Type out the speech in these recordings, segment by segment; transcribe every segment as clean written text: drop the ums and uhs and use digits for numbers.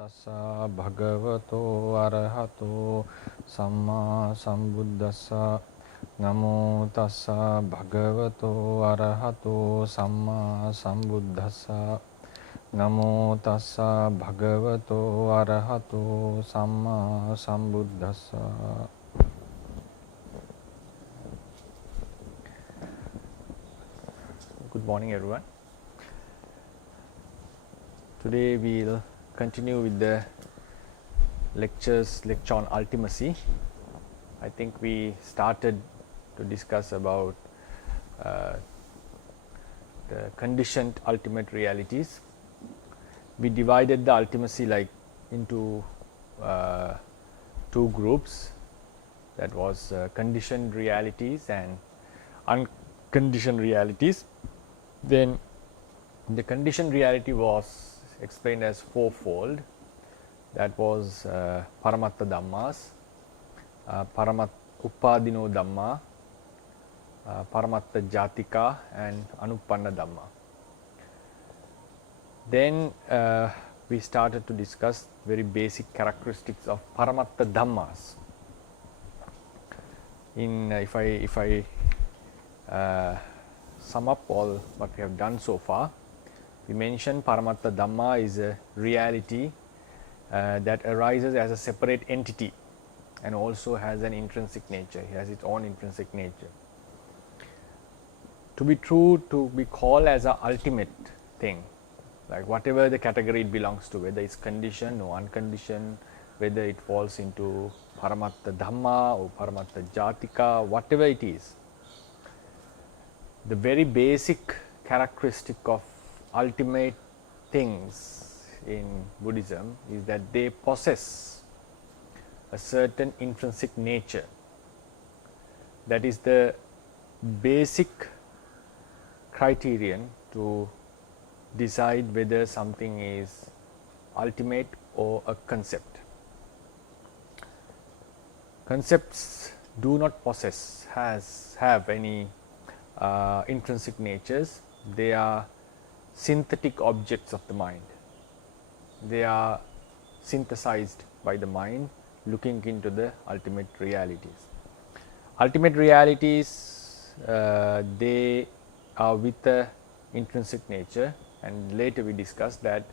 tassa bhagavato arahato samma sambuddhassa. Namo tassa bhagavato arahato samma sambuddhassa. Namo tassa bhagavato arahato samma sambuddhassa. Good morning, everyone. Today we'll continue with the lecture on ultimacy. I think we started to discuss about the conditioned ultimate realities. We divided the ultimacy into two groups, that was conditioned realities and unconditioned realities. Then the conditioned reality was explained as fourfold. That was Paramattha Dhammas, Upadino Dhamma, Paramattha Jatika, and Anupanna Dhamma. Then we started to discuss very basic characteristics of Paramattha Dhammas. If I sum up all what we have done so far, we mentioned Paramattha Dhamma is a reality that arises as a separate entity and also has an intrinsic nature. It has its own intrinsic nature. To be true, to be called as an ultimate thing, like whatever the category it belongs to, whether it's conditioned or unconditioned, whether it falls into Paramattha Dhamma or Paramattha Jatika, whatever it is, the very basic characteristic of ultimate things in Buddhism is that they possess a certain intrinsic nature. That is the basic criterion to decide whether something is ultimate or a concept. Concepts do not have any intrinsic natures. They are synthetic objects of the mind. They are synthesized by the mind looking into the ultimate realities. Ultimate realities, they are with the intrinsic nature, and later we discussed that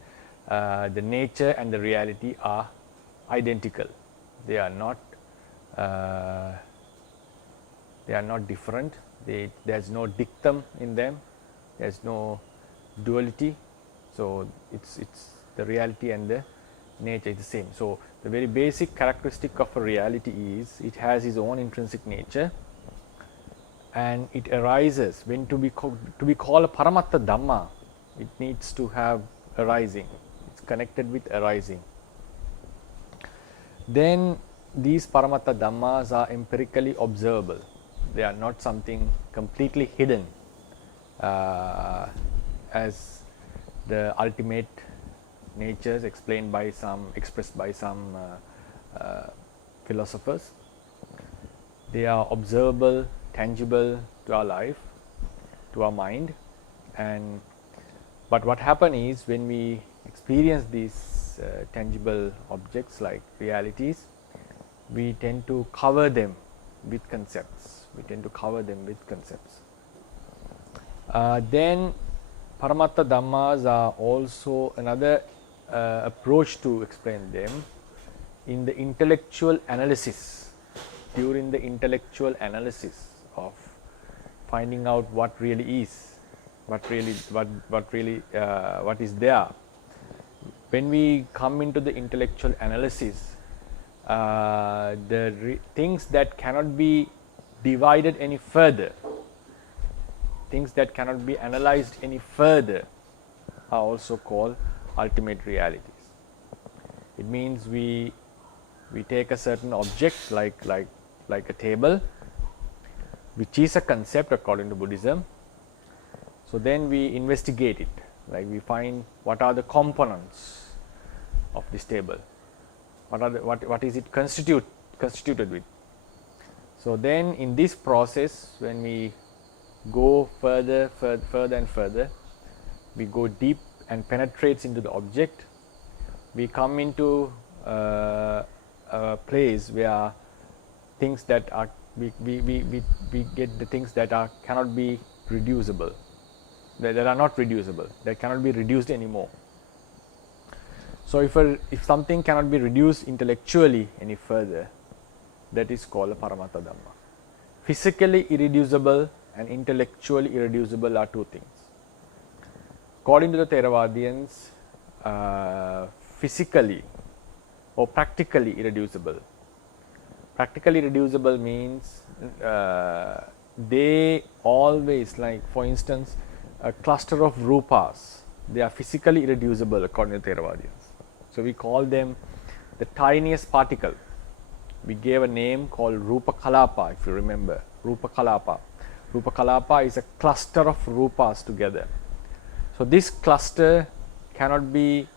the nature and the reality are identical. They are not different. There's no dictum in them. There's no duality. So it's the reality and the nature is the same. So the very basic characteristic of a reality is it has its own intrinsic nature, and it arises when to be called a Paramattha Dhamma. It needs to have arising. It's connected with arising. Then these Paramattha Dhammas are empirically observable. They are not something completely hidden as the ultimate natures explained by expressed by some philosophers. They are observable, tangible to our life, to our mind, but what happens is when we experience these tangible objects like realities, we tend to cover them with concepts. Then Paramattha Dhammas are also another approach to explain them in the intellectual analysis. During the intellectual analysis of finding out what really is, what is there. When we come into the intellectual analysis, the things that cannot be divided any further, things that cannot be analyzed any further, are also called ultimate realities. It means we take a certain object like a table, which is a concept according to Buddhism. So then we investigate it, like we find what are the components of this table, what is it constituted with. So then in this process, when we go further and further, we go deep and penetrates into the object, we come into a place where things that are we get the things that are cannot be reducible, that are not reducible, that cannot be reduced anymore. So if something cannot be reduced intellectually any further, that is called a Paramattha Dhamma. Physically irreducible and intellectually irreducible are two things. According to the Theravadians, physically or practically irreducible. Practically reducible means they always, like for instance, a cluster of rupas, they are physically irreducible according to Theravadians. So we call them the tiniest particle. We gave a name called Rupa Kalapa, if you remember. Rupa Kalapa. Rupa Kalapa is a cluster of rupas together. So this cluster cannot be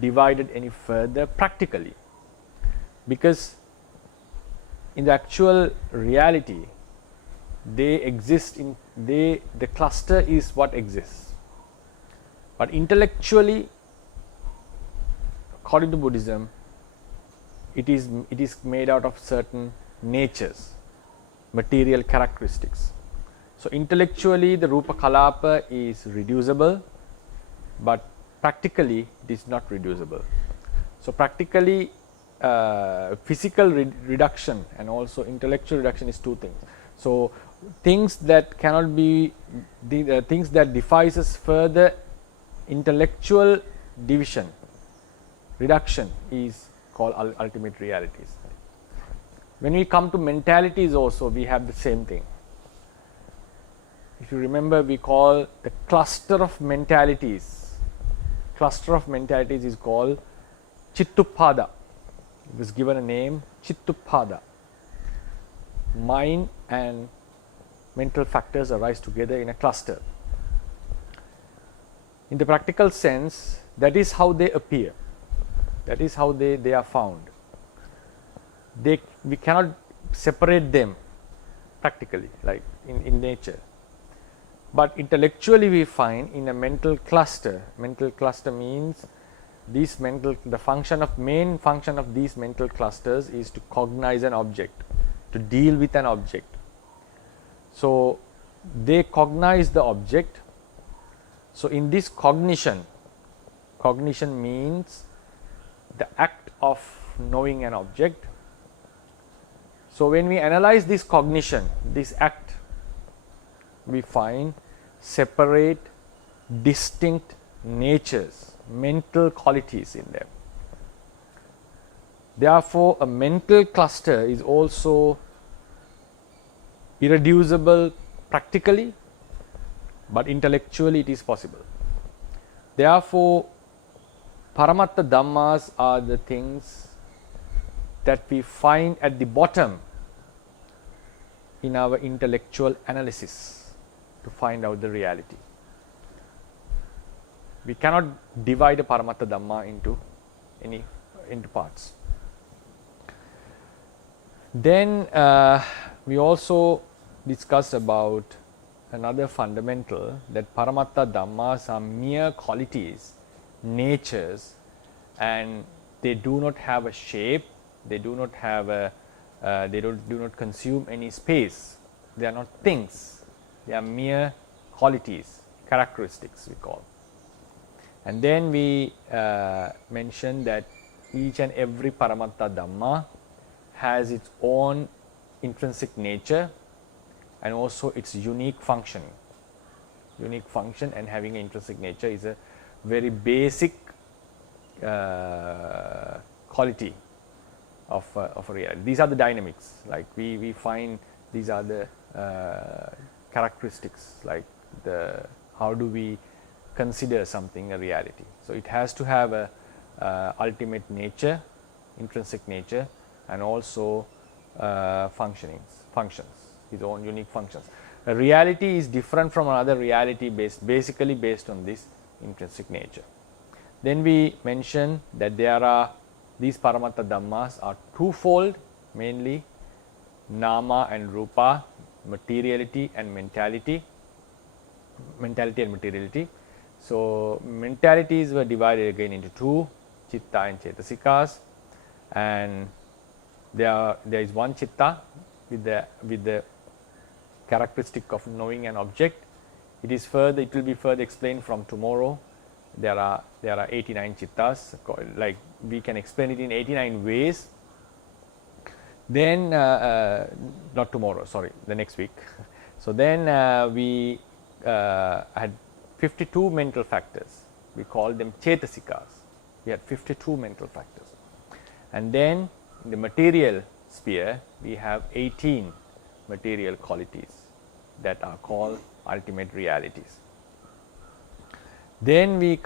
divided any further practically, because in the actual reality they exist in the cluster is what exists, but intellectually, according to Buddhism, it is made out of certain natures, material characteristics. So intellectually the Rupa Kalapa is reducible, but practically it is not reducible. So practically physical reduction and also intellectual reduction is two things. So things that cannot be, things that defies us further intellectual division, reduction is called ultimate realities. When we come to mentalities also, we have the same thing. If you remember, we call the cluster of mentalities is called Chittupada. It was given a name, Chittupada. Mind and mental factors arise together in a cluster. In the practical sense, that is how they appear. That is how they are found. We cannot separate them practically, like in nature. But intellectually we find in a mental cluster. Mental cluster means these main function of these mental clusters is to cognize an object, to deal with an object. So they cognize the object. So in this cognition means the act of knowing an object. So when we analyze this cognition, this act, we find separate, distinct natures, mental qualities in them. Therefore, a mental cluster is also irreducible practically, but intellectually it is possible. Therefore, Paramattha Dhammas are the things that we find at the bottom in our intellectual analysis to find out the reality. We cannot divide a Paramattha Dhamma into parts. Then we also discussed about another fundamental, that Paramattha Dhammas are mere qualities, natures, and they do not have a shape, they do not have a do not consume any space. They are not things, they are mere qualities, characteristics we call. And then we mentioned that each and every Paramattha Dhamma has its own intrinsic nature and also its unique function. Unique function and having an intrinsic nature is a very basic quality of a reality. These are the dynamics, like we find these are the characteristics, like how do we consider something a reality. So it has to have a ultimate nature, intrinsic nature, and also functions, its own unique functions. A reality is different from another reality basically based on this intrinsic nature. Then we mentioned that these Paramattha Dhammas are twofold, mainly Nama and Rupa, materiality and mentality and materiality. So mentalities were divided again into two, chitta and cetasikas, and there is one chitta with the characteristic of knowing an object. It will be further explained from tomorrow. There are 89 chittas, like we can explain it in 89 ways. Then not tomorrow, sorry, the next week. So then we had 52 mental factors. We call them cetasikas. We had 52 mental factors. And then in the material sphere, we have 18 material qualities that are called ultimate realities. Then we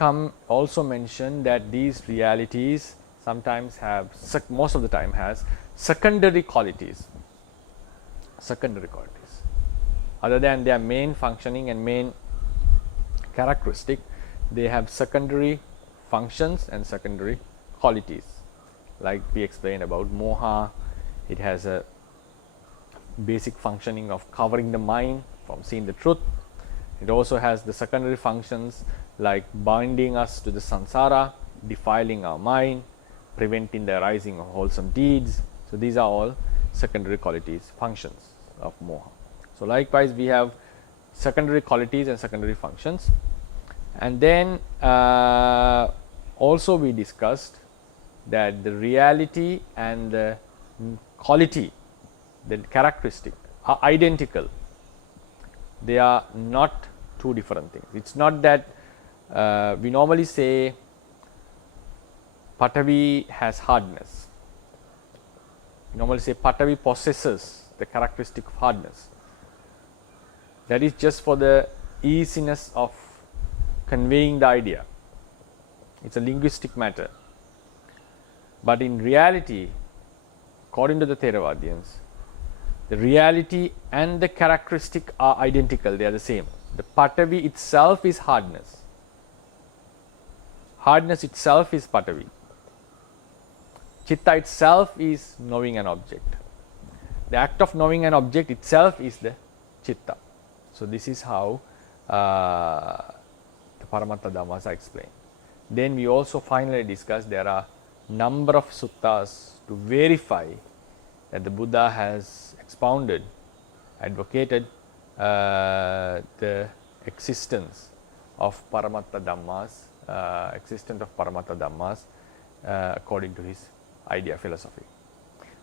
also mention that these realities sometimes have, most of the time has secondary qualities. Other than their main functioning and main characteristic, they have secondary functions and secondary qualities. Like we explained about moha, it has a basic functioning of covering the mind from seeing the truth. It also has the secondary functions like binding us to the samsara, defiling our mind, preventing the arising of wholesome deeds. So these are all secondary qualities, functions of moha. So likewise we have secondary qualities and secondary functions. And then also we discussed that the reality and the quality, the characteristic are identical. They are not two different things. It's not that we normally say Patavi has hardness. We normally say Patavi possesses the characteristic of hardness. That is just for the easiness of conveying the idea. It's a linguistic matter. But in reality, according to the Theravadians, the reality and the characteristic are identical, they are the same. The Patavi itself is hardness. Hardness itself is Patavi. Chitta itself is knowing an object. The act of knowing an object itself is the Chitta. So this is how the Paramattha Dhammas are explained. Then we also finally discussed there are number of suttas to verify that the Buddha has expounded, advocated the existence of Paramattha Dhammas, according to his idea philosophy.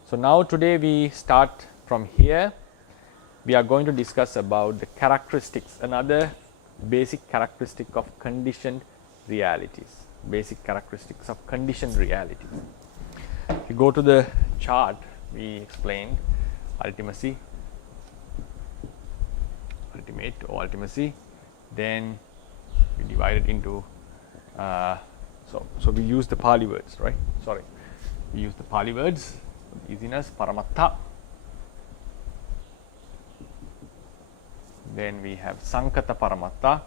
So now today we start from here. We are going to discuss about the characteristics, another basic characteristic of conditioned realities. Basic characteristics of conditioned realities. If you go to the chart, we explained ultimacy, ultimate or ultimacy. Then we divide it into so we use the Pali words, right? We use the Pali words, easiness, Paramattha. Then we have Sankhata Paramattha.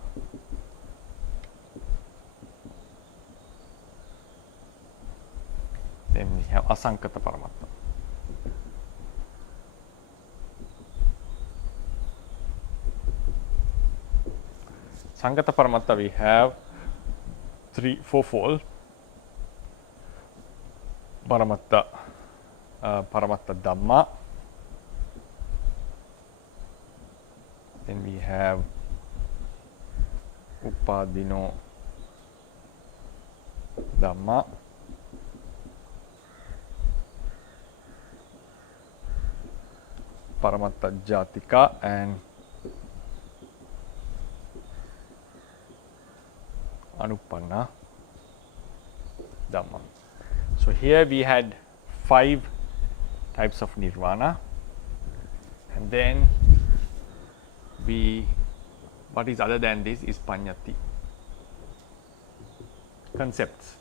Then we have Asankhata Paramattha. Sankhata Paramattha we have fourfold. Paramattha Dhamma. Then we have Upadino Dhamma. Paramattha Jatika and Anupanna Dhamma. So here we had 5 types of nirvana, and then what is other than this is Panyati, concepts.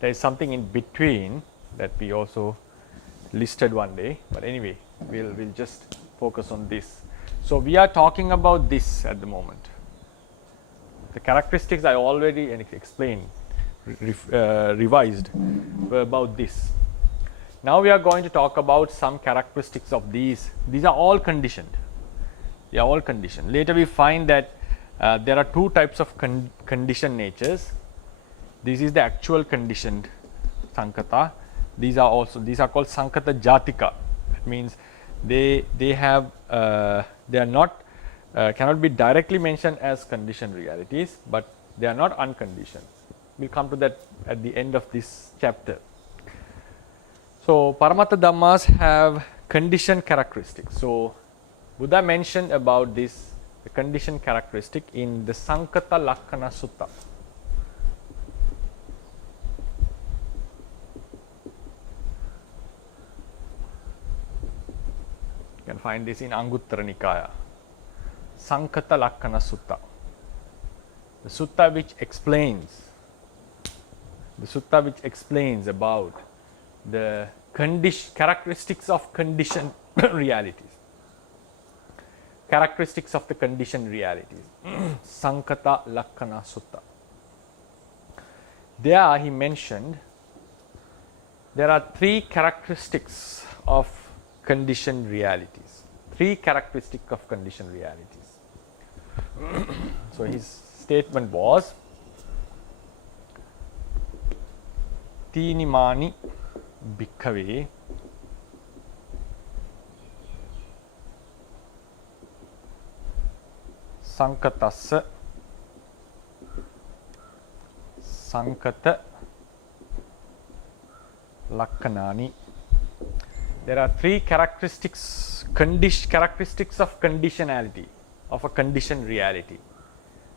There is something in between that we also listed one day, but anyway, we'll just focus on this. So we are talking about this at the moment. The characteristics I already explained, revised, were about this. Now we are going to talk about some characteristics of these. These are all conditioned. They are all conditioned. Later we find that There are two types of conditioned natures. This is the actual conditioned Sankhata. These are called Sankhata Jatika. That means they are not cannot be directly mentioned as conditioned realities, but they are not unconditioned. We'll come to that at the end of this chapter. So Paramattha Dhammas have conditioned characteristics. So Buddha mentioned about this, the conditioned characteristic, in the Sankhata Lakkana Sutta. You can find this in Anguttara Nikaya. Sankhata Lakkana Sutta. The sutta which explains about the characteristics of conditioned realities. Characteristics of the conditioned realities. Sankhata Lakkana Sutta. There he mentioned there are three characteristics of conditioned realities. Three characteristics of conditioned realities. So his statement was Tinimani Bhikkave Sankatassa Sankhata Lakkanani. There are three characteristics of conditionality, of a conditioned reality.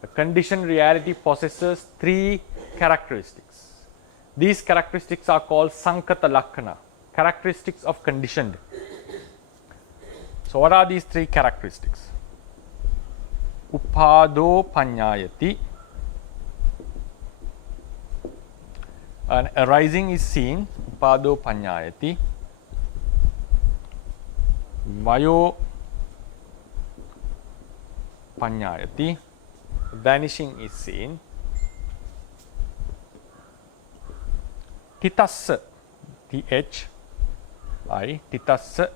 A conditioned reality possesses three characteristics. These characteristics are called Sankhata Lakkana, characteristics of conditioned. So what are these three characteristics? Upado Panyayati. An arising is seen, Upado Panyayati. Vayo Panyayati. Vanishing is seen. Titassa, T-H-I, Titassa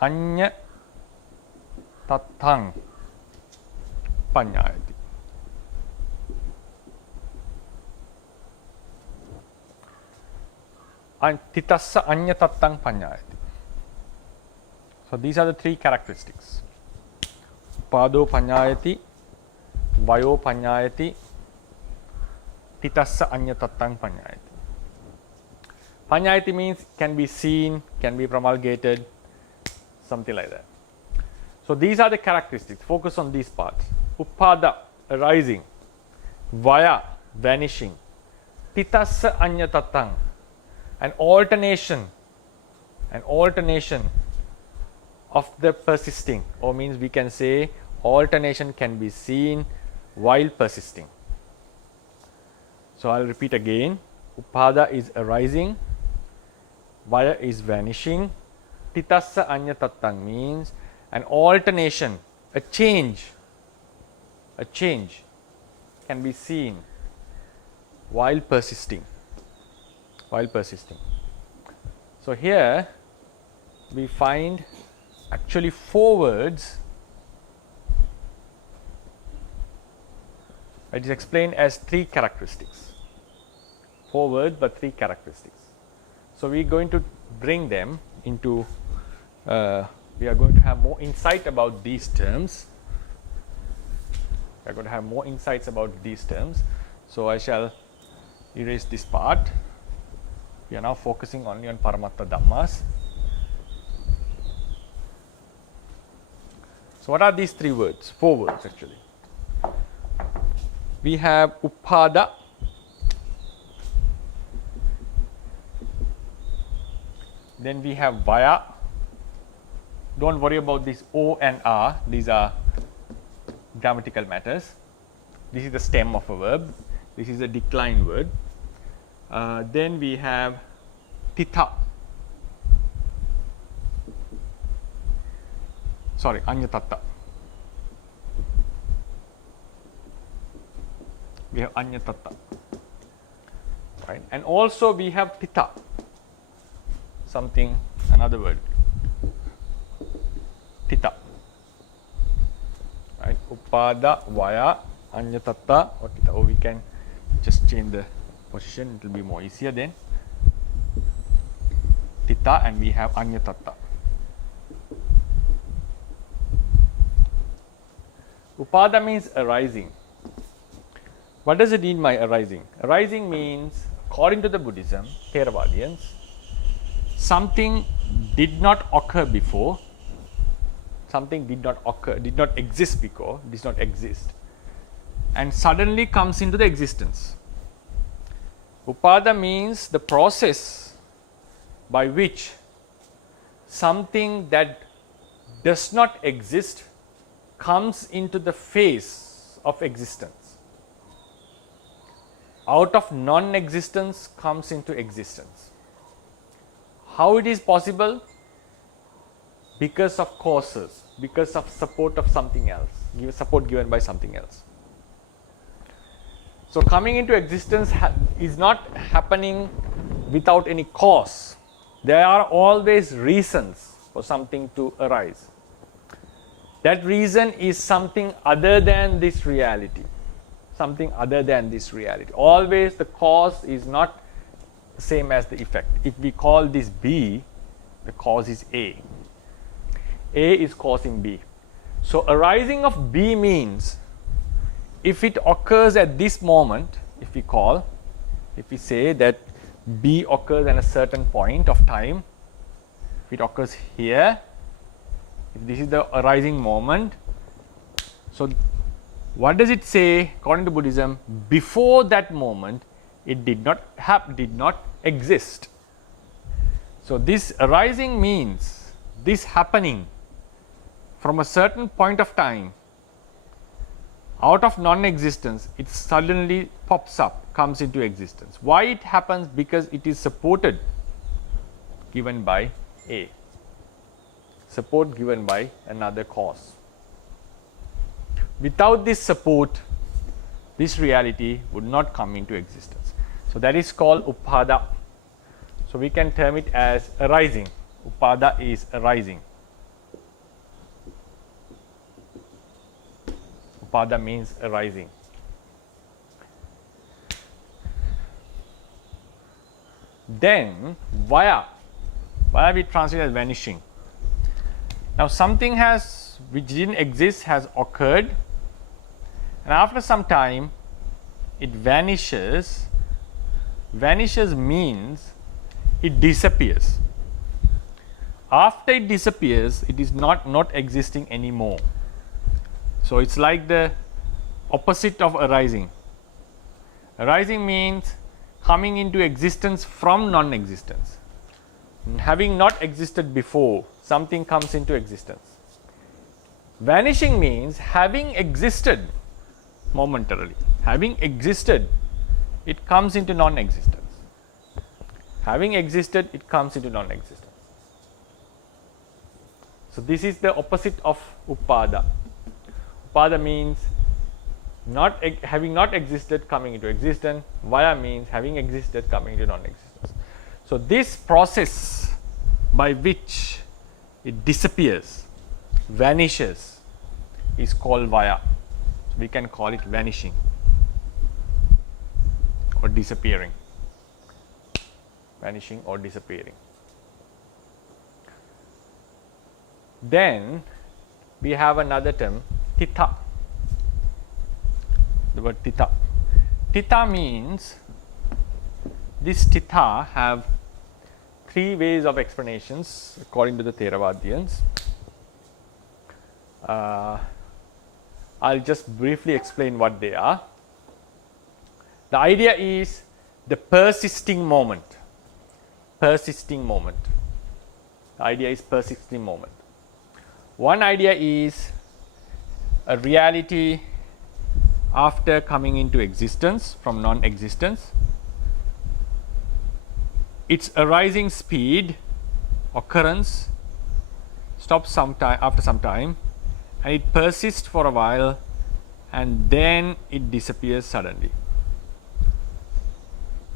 Anya Tattang Panyayati. Titassa Anya Tattang Panyayati. So these are the three characteristics. Pado Panyayati, Vayo Panyayati, Titassa Anya Tattang Panyayati. Panyayati means can be seen, can be promulgated, something like that. So these are the characteristics. Focus on these parts. Upada, arising. Vaya, vanishing. Titassa Anya Tattang, an alternation of the persisting, or means we can say alternation can be seen while persisting. So I'll repeat again. Upada is arising, Vaya is vanishing, Titassa Anya Tattang means an alternation, a change can be seen while persisting. So here we find actually 4 words. It is explained as 3 characteristics. 4 words but 3 characteristics. So we are going to bring them into, we are going to have more insight about these terms. We are going to have more insights about these terms. So I shall erase this part. We are now focusing only on Paramattha Dhammas. So what are these 3 words? 4 words actually. We have Upada, then we have Vaya. Don't worry about these O and R, these are grammatical matters. This is the stem of a verb, this is a declined word. Then we have Titha, Anya Tatta. We have Anya Tatta, right? And also we have Titha, another word, Titha, right? Upada, Vaya, Anyatatta, or Tita. Or we can just change the position, it will be more easier then. Tita, and we have Anyatatta. Upada means arising. What does it mean by arising? Arising means, according to the Buddhism, Theravadians, something did not occur before, something did not exist before, does not exist, and suddenly comes into the existence. Upada means the process by which something that does not exist comes into the phase of existence. Out of non-existence comes into existence. How it is possible? Because of causes, because of support of something else, support given by something else. So coming into existence is not happening without any cause. There are always reasons for something to arise. That reason is something other than this reality. Something other than this reality. Always the cause is not the same as the effect. If we call this B, the cause is A. A is causing B. So arising of B means, if it occurs at this moment, if we say that B occurs at a certain point of time, if it occurs here, if this is the arising moment, so what does it say according to Buddhism? Before that moment, it did not exist. So this arising means this happening from a certain point of time, out of non-existence, it suddenly pops up, comes into existence. Why it happens? Because it is supported, given by A. Support given by another cause. Without this support, this reality would not come into existence. So that is called upada. So we can term it as arising. Upada is arising. Upada means arising. Then vaya. Vaya we translate as vanishing. Now something which didn't exist has occurred, and after some time it vanishes. Vanishes means it disappears. After it disappears, it is not existing anymore. So it's like the opposite of arising. Arising means coming into existence from non-existence. Having not existed before, something comes into existence. Vanishing means having existed momentarily. Having existed, it comes into non-existence. Having existed, it comes into non-existence. So this is the opposite of upada. Upada means having not existed, coming into existence. Vaya means having existed, coming into non-existence. So this process by which it disappears, vanishes, is called vaya. So we can call it vanishing or disappearing. Vanishing or disappearing. Then we have another term, titha. The word titha. Titha means, this titha have three ways of explanations according to the Theravadians. I'll just briefly explain what they are. The idea is the persisting moment. Persisting moment. The idea is persisting moment. One idea is a reality after coming into existence from non-existence. Its arising speed, occurrence, stops after some time, and it persists for a while, and then it disappears suddenly.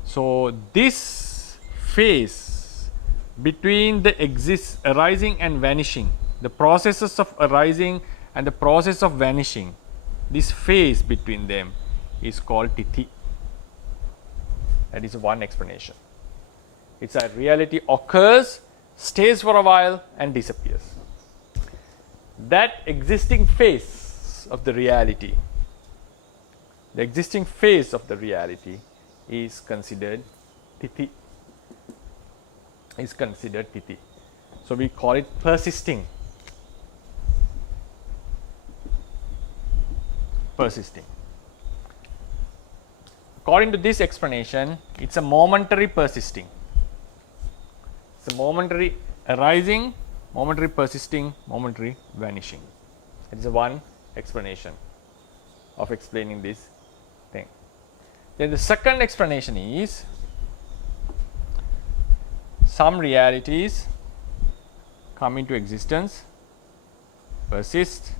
So this phase between the arising and vanishing, the processes of arising and the process of vanishing, this phase between them is called titi. That is one explanation. It's a reality occurs, stays for a while and disappears. That existing phase of the reality, the existing phase of the reality is considered titi. Is considered titi. So we call it persisting. Persisting. According to this explanation, it's a momentary persisting. It's a momentary arising, momentary persisting, momentary vanishing. It is one explanation of explaining this thing. Then the second explanation is some realities come into existence, persist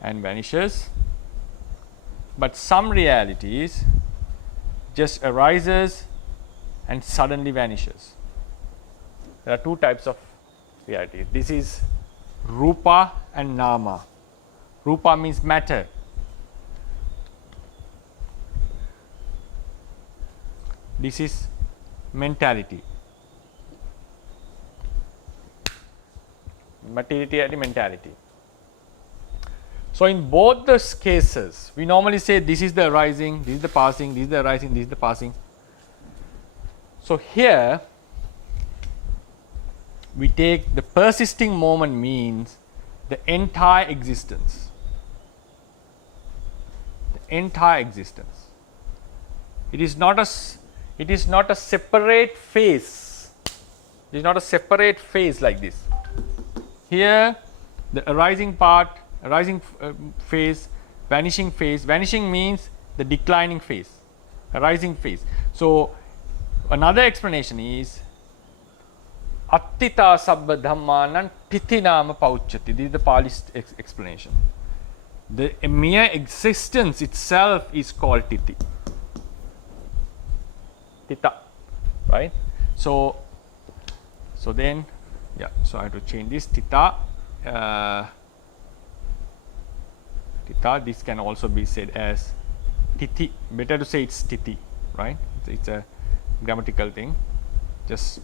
and vanishes, but some realities just arises and suddenly vanishes. There are two types of realities. This is rupa and nama. Rupa means matter. This is mentality. Materiality, mentality. So in both the cases, we normally say this is the arising, this is the passing, this is the arising, this is the passing. So here we take the persisting moment means the entire existence. The entire existence. It is not a separate phase. It is not a separate phase like this. Here the arising part, arising phase, vanishing phase. Vanishing means the declining phase, arising phase. So another explanation is attita sabba dhammanan titinama pauchyati. This is the Pali explanation. The mere existence itself is called titi. Tita, right? So then, yeah, so I have to change this tita. Tita, this can also be said as titi. Better to say it's titi, right? It's a grammatical thing. Just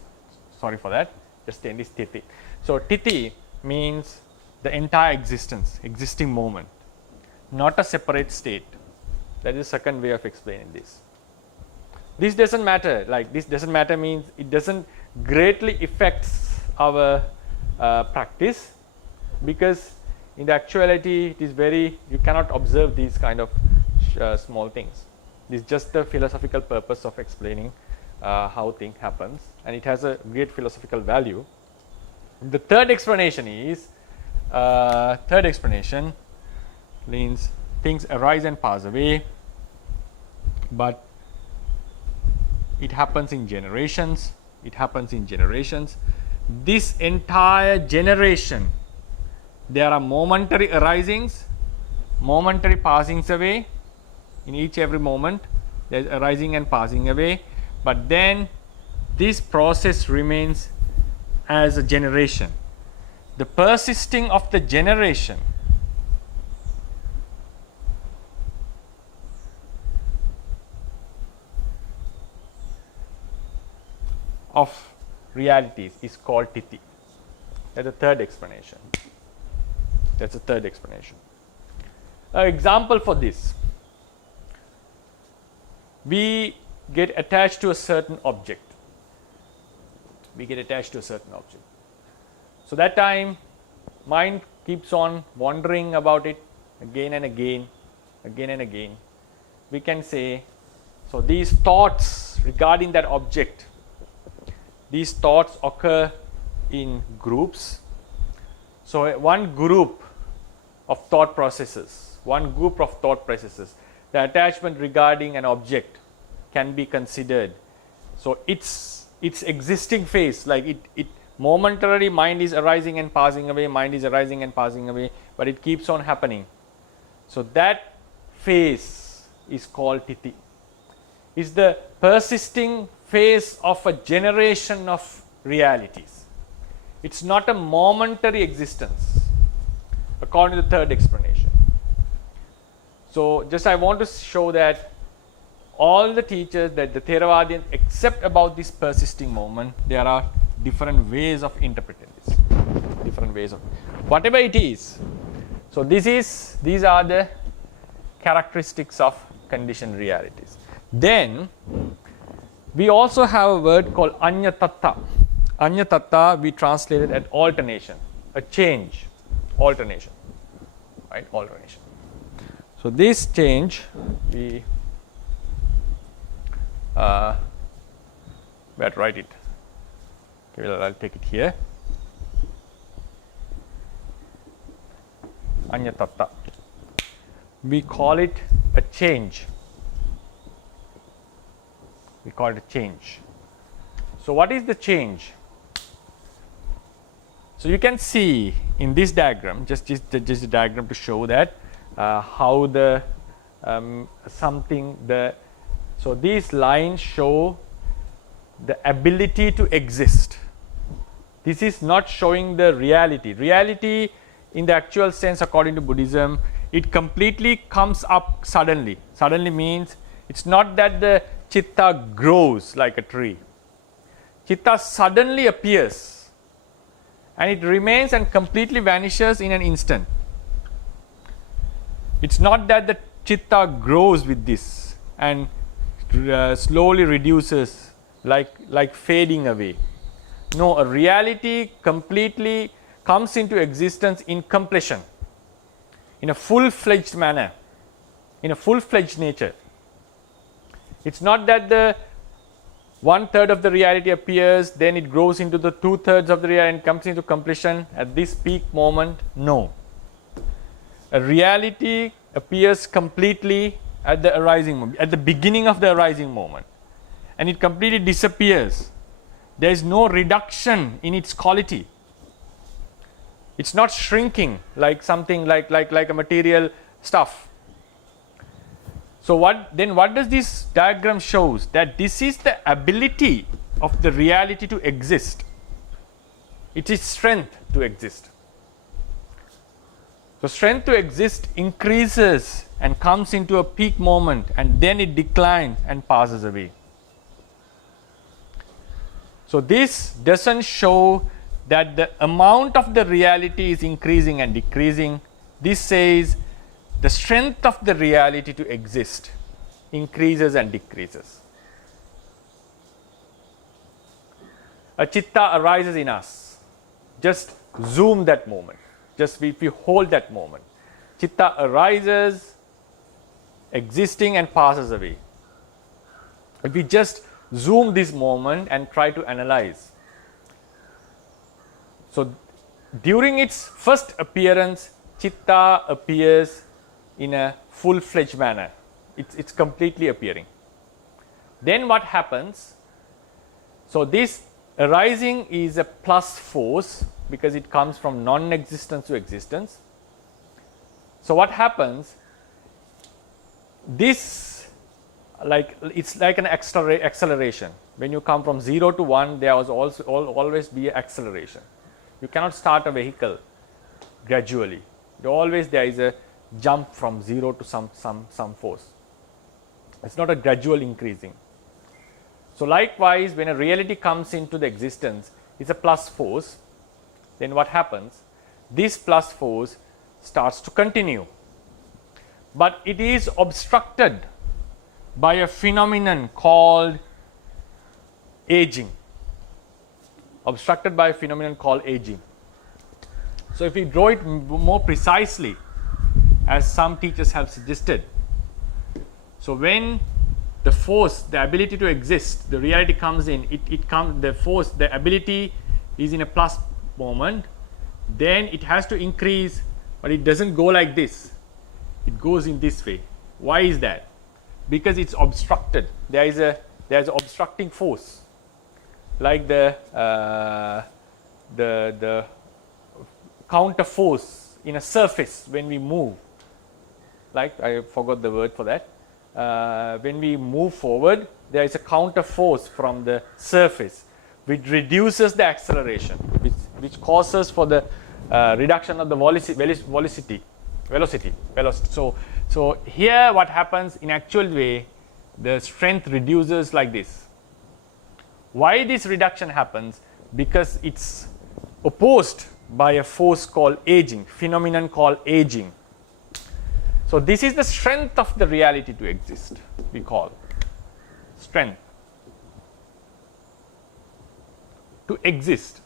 sorry for that. Just change this titi. So titi means the entire existence, existing moment, not a separate state. That is the second way of explaining this. This doesn't matter. Like this doesn't matter means it doesn't greatly affects our practice, because in the actuality it is very, you cannot observe these kind of small things. This is just the philosophical purpose of explaining how thing happens, and it has a great philosophical value. The third explanation is third explanation means things arise and pass away, but it happens in generations. It happens in generations. This entire generation, there are momentary arisings, momentary passings away. In each every moment there is arising and passing away, but then this process remains as a generation. The persisting of the generation of realities is called titi. That's the third explanation. That's the third explanation. An example for this: we get attached to a certain object. We get attached to a certain object. So that time, mind keeps on wandering about it again and again, again and again. We can say, so these thoughts regarding that object, these thoughts occur in groups. So one group of thought processes, the attachment regarding an object can be considered. So its existing phase, like it momentarily mind is arising and passing away, mind is arising and passing away, but it keeps on happening. So that phase is called titi. It's the persisting phase of a generation of realities. It's not a momentary existence. according to the third explanation. So just I want to show that all the teachers, that the Theravadians, except about this persisting moment, there are different ways of interpreting this. Different ways of whatever it is. So these are the characteristics of conditioned realities. Then we also have a word called anyatatta. Anyatatta we translated as alternation, a change, alternation, right? Alternation. So this change we where to write it? Okay, well, I'll take it here. Anyatatta. We call it a change. We call it a change. So what is the change? So you can see in this diagram, just a diagram to show that how the so these lines show the ability to exist. This is not showing the reality. Reality in the actual sense, according to Buddhism, it completely comes up suddenly. Suddenly means it's not that the chitta grows like a tree. Chitta suddenly appears and it remains and completely vanishes in an instant. It's not that the chitta grows with this and slowly reduces like fading away. No, a reality completely comes into existence in completion, in a full-fledged manner, in a full-fledged nature. It's not that the 1/3 of the reality appears, then it grows into the 2/3 of the reality and comes into completion at this peak moment. No. A reality appears completely at the arising moment, at the beginning of the arising moment, and it completely disappears. There is no reduction in its quality. It's not shrinking like something like a material stuff. So what does this diagram shows? That this is the ability of the reality to exist. It is strength to exist. So strength to exist increases and comes into a peak moment, and then it declines and passes away. So this doesn't show that the amount of the reality is increasing and decreasing. This says the strength of the reality to exist increases and decreases. A chitta arises in us. Just zoom that moment. Just if you hold that moment. Chitta arises, existing and passes away. If we just zoom this moment and try to analyze. So during its first appearance, chitta appears in a full-fledged manner. It's completely appearing. Then what happens? So this arising is a plus force because it comes from non-existence to existence. So what happens? This it's like an acceleration. When you come from 0 to 1, there was also always be an acceleration. You cannot start a vehicle gradually. Always there is a jump from 0 to some force. It's not a gradual increasing. So likewise, when a reality comes into the existence, it's a plus force. Then what happens? This plus force starts to continue. But it is obstructed by a phenomenon called aging. Obstructed by a phenomenon called aging. So if we draw it more precisely, as some teachers have suggested, so when the force, the ability to exist, the reality comes in, the force, the ability is in a plus moment, then it has to increase, but it doesn't go like this. It goes in this way. Why is that? Because it's obstructed. There's an obstructing force, like the counter force in a surface when we move. Like, I forgot the word for that. When we move forward, there is a counter force from the surface which reduces the acceleration, which causes for the reduction of the velocity. So here what happens in actual way, the strength reduces like this. Why this reduction happens? Because it's opposed by a force called aging, phenomenon called aging. So this is the strength of the reality to exist, we call strength to exist.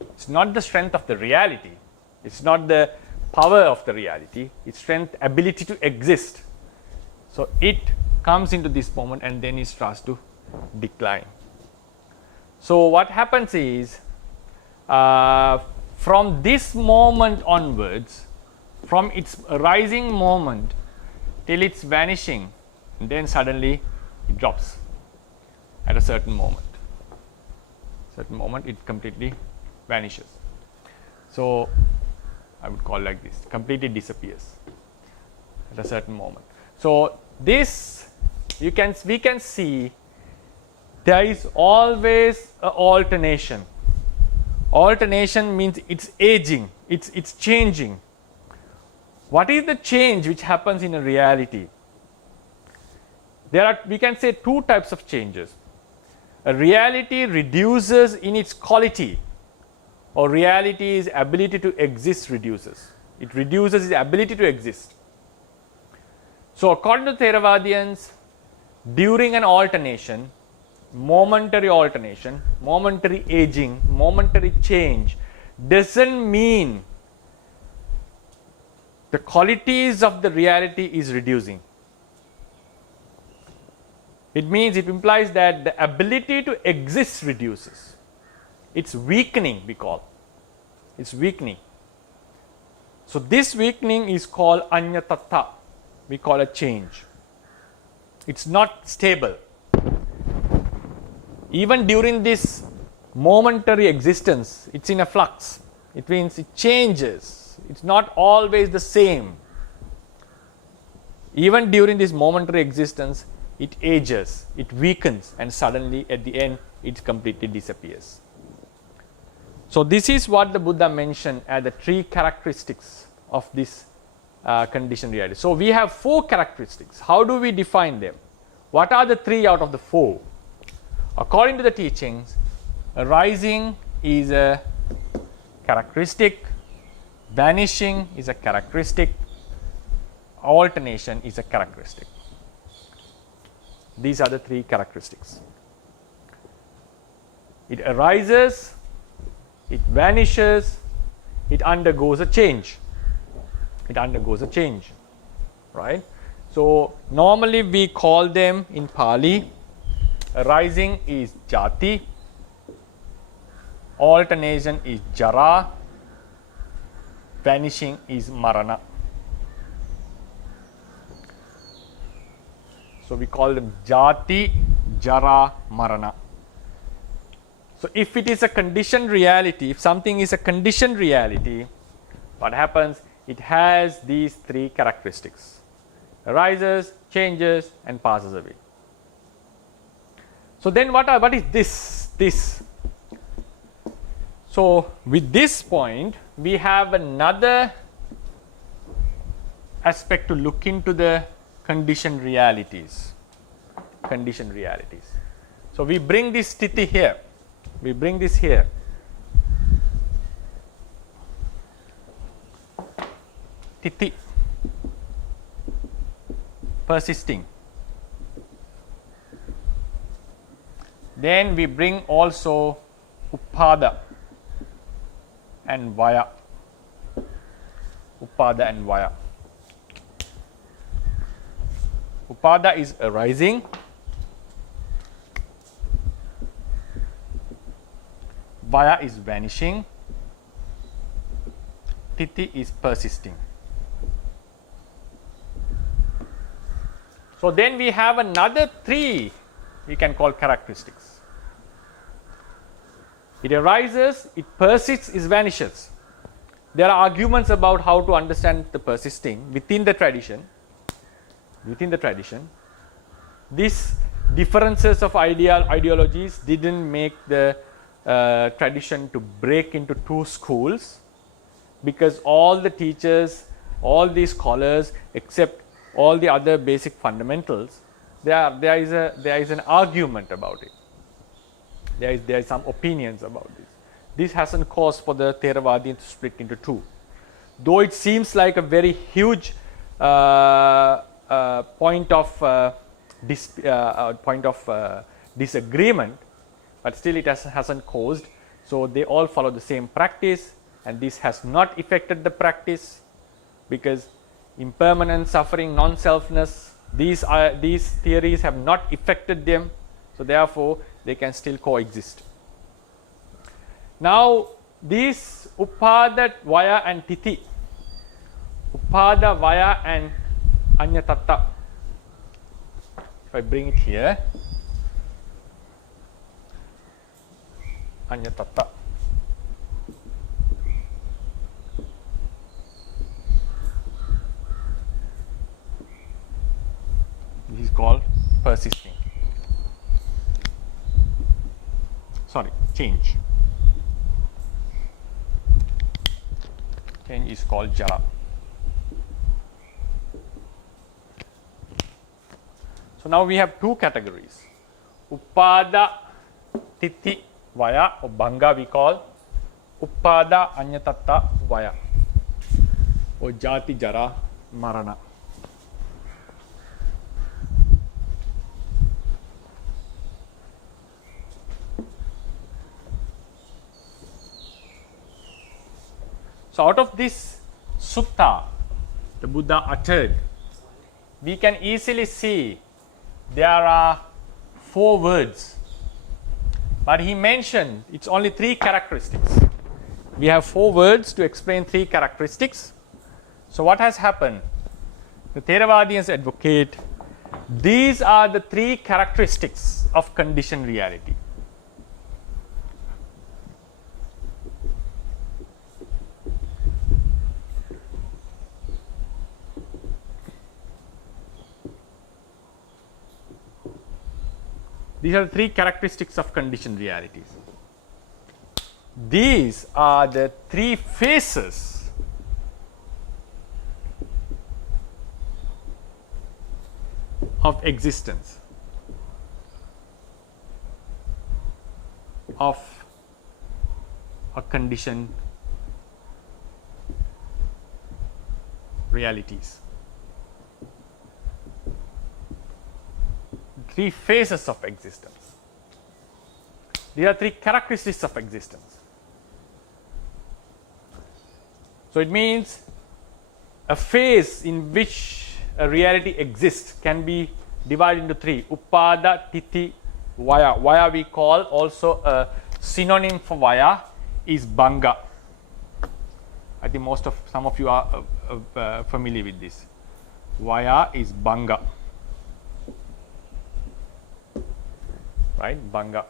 It's not the strength of the reality, it's not the power of the reality, it's strength, ability to exist. So it comes into this moment and then it starts to decline. So what happens is, from this moment onwards, from its rising moment till its vanishing, and then suddenly it drops at a certain moment. Certain moment it completely vanishes. So I would call like this, completely disappears at a certain moment. So this we can see there is always an alternation. Alternation means it's aging, it's changing. What is the change which happens in a reality? There are, we can say, two types of changes. A reality reduces in its quality, or reality's ability to exist reduces. It reduces its ability to exist. So according to Theravadians, during an alternation, momentary aging, momentary change doesn't mean the qualities of the reality is reducing. It means, it implies that the ability to exist reduces. It's weakening, we call. It's weakening. So this weakening is called anyatattha. We call a change. It's not stable. Even during this momentary existence, it's in a flux. It means it changes. It's not always the same. Even during this momentary existence, it ages, it weakens, and suddenly at the end, it completely disappears. So this is what the Buddha mentioned as the three characteristics of this conditioned reality. So we have four characteristics. How do we define them? What are the three out of the four? According to the teachings, arising is a characteristic, vanishing is a characteristic, alternation is a characteristic. These are the three characteristics. It arises, it vanishes, it undergoes a change. It undergoes a change, right? So normally we call them in Pali, arising is jati, alternation is jara, vanishing is marana. So we call them jati, jara, marana. So if it is a conditioned reality, if something is a conditioned reality, what happens? It has these three characteristics: arises, changes, and passes away. So then what is this? So with this point, we have another aspect to look into the conditioned realities. Conditioned realities. So we bring this sthiti here. We bring this here. Titi, persisting. Then we bring also upada and vaya. Upada and vaya. Upada is arising. Vaya is vanishing. Titi is persisting. So then we have another three we can call characteristics. It arises, it persists, it vanishes. There are arguments about how to understand the persisting within the tradition. These differences of ideologies didn't make the tradition to break into two schools, because all the teachers, all these scholars, except all the other basic fundamentals, there is an argument about it. There is some opinions about this. This hasn't caused for the Theravadians to split into two. Though it seems like a very huge point of disagreement, but still it hasn't caused. So they all follow the same practice, and this has not affected the practice, because impermanence, suffering, non-selfness, these theories have not affected them. So therefore they can still coexist. Now these Upada, Vaya and Titi, Upada, Vaya and Anyatatta, if I bring it here, Anyatatta. This is called persisting. Sorry, change. Change is called jara. So now we have two categories. Upada, Titi, Vaya, or Bhanga we call. Upada, Anyatatta, Vaya, or Jati, Jara, Marana. So out of this sutta the Buddha uttered, we can easily see there are 4 words, but he mentioned it's only 3 characteristics. We have 4 words to explain 3 characteristics. So what has happened? The Theravadians advocate these are the 3 characteristics of conditioned reality. These are the 3 characteristics of conditioned realities. These are the 3 phases of existence of a conditioned realities. 3 phases of existence. These are 3 characteristics of existence. So it means a phase in which a reality exists can be divided into 3. Upada, Titi, Vaya. Vaya we call also a synonym for Vaya is Bhanga. I think some of you are familiar with this. Vaya is Bhanga. Right, Bhanga.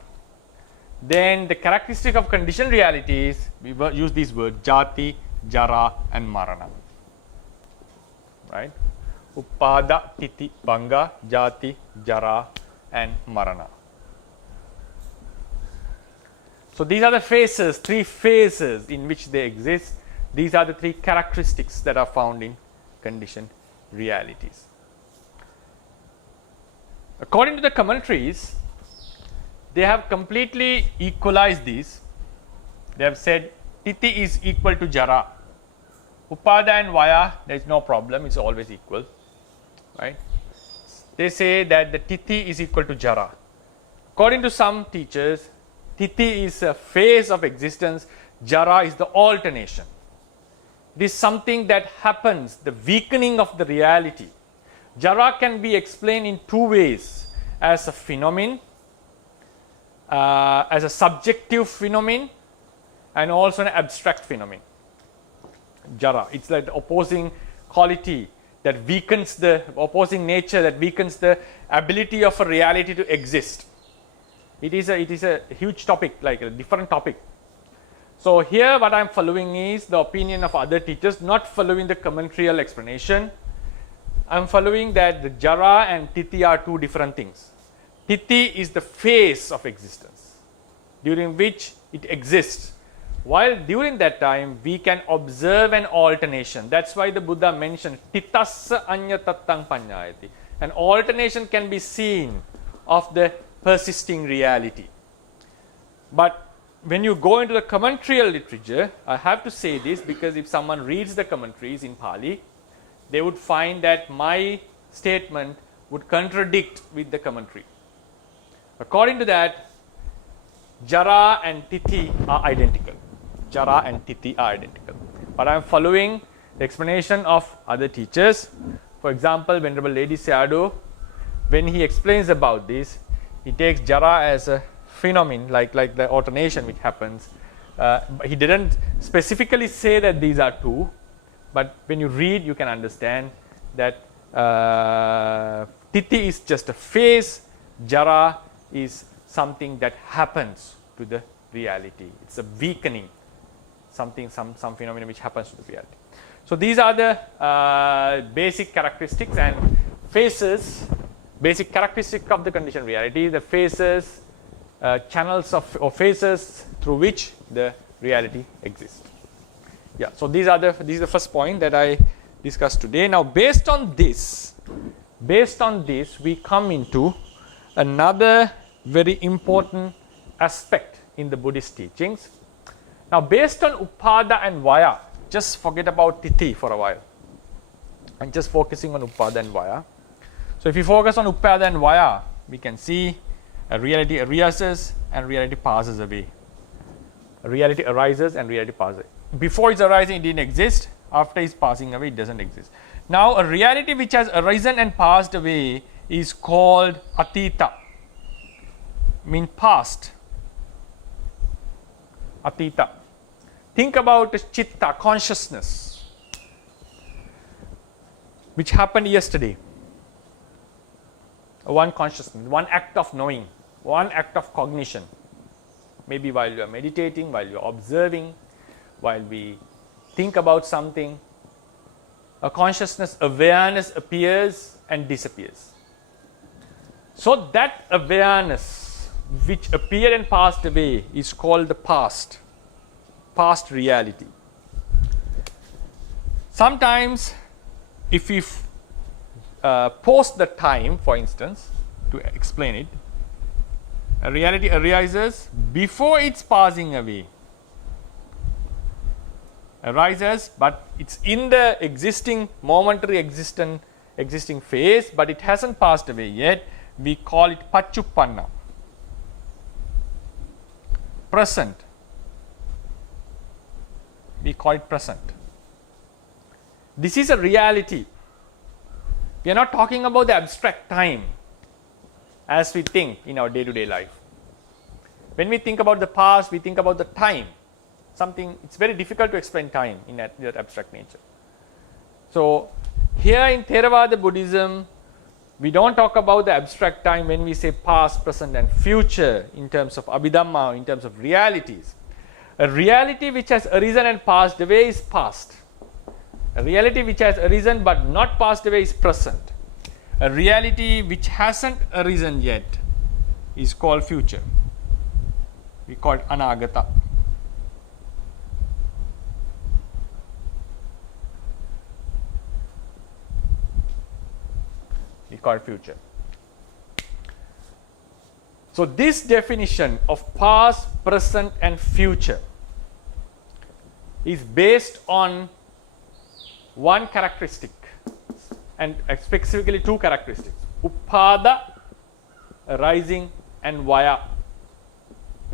Then the characteristic of conditioned realities, we use these words Jati, Jara and Marana. Right, Upada, Titi, Bhanga, Jati, Jara and Marana. So these are the phases, 3 phases in which they exist. These are the 3 characteristics that are found in conditioned realities. According to the commentaries, they have completely equalized these. They have said Titi is equal to Jara. Upada and Vaya, there is no problem, it's always equal. Right? They say that the Titi is equal to Jara. According to some teachers, Titi is a phase of existence, Jara is the alternation. It is something that happens, the weakening of the reality. Jara can be explained in 2 ways: as a phenomenon, as a subjective phenomenon, and also an abstract phenomenon. Jara, it's like the opposing quality that weakens the opposing nature, that weakens the ability of a reality to exist. It is a huge topic, like a different topic. So here what I am following is the opinion of other teachers, not following the commentarial explanation. I am following that the Jara and Titi are 2 different things. Titi is the phase of existence during which it exists. While during that time we can observe an alternation. That's why the Buddha mentioned titassa anyatattang panyayati. An alternation can be seen of the persisting reality. But when you go into the commentarial literature, I have to say this because if someone reads the commentaries in Pali, they would find that my statement would contradict with the commentary. According to that, Jara and Tithi are identical. Jara and Tithi are identical. But I am following the explanation of other teachers. For example, Venerable Lady Sayadaw, when he explains about this, he takes Jara as a phenomenon, like the alternation which happens. He didn't specifically say that these are two, but when you read, you can understand that Tithi is just a phase, Jara is something that happens to the reality. It's a weakening, some phenomenon which happens to the reality. So these are the basic characteristics and phases, basic characteristic of the conditioned reality, the phases, channels or phases through which the reality exists. Yeah, so this is the first point that I discussed today. Now based on this we come into another very important aspect in the Buddhist teachings. Now based on Upada and Vaya, just forget about Tithi for a while. I'm just focusing on Upada and Vaya. So if you focus on Upada and Vaya, we can see a reality arises and reality passes away. A reality arises and reality passes away. Before it's arising, it didn't exist. After it's passing away, it doesn't exist. Now a reality which has arisen and passed away is called Atita, mean past. Atita. Think about chitta, consciousness, which happened yesterday. One consciousness, one act of knowing, one act of cognition. Maybe while you are meditating, while you are observing, while we think about something, a consciousness, awareness appears and disappears. So that awareness which appeared and passed away is called the past reality. Sometimes if we post the time, for instance, to explain it, a reality arises before it's passing away. Arises, but it's in the existing momentary existing phase, but it hasn't passed away yet. We call it Pachuppanna, present. We call it present. This is a reality. We are not talking about the abstract time as we think in our day-to-day life. When we think about the past, we think about the time. Something, it's very difficult to explain time in that abstract nature. So here in Theravada Buddhism, we don't talk about the abstract time when we say past, present and future in terms of Abhidhamma, in terms of realities. A reality which has arisen and passed away is past. A reality which has arisen but not passed away is present. A reality which hasn't arisen yet is called future. We call it Anagata. We call it future. So this definition of past, present and future is based on one characteristic, and specifically two characteristics: Upada, arising, and Vaya,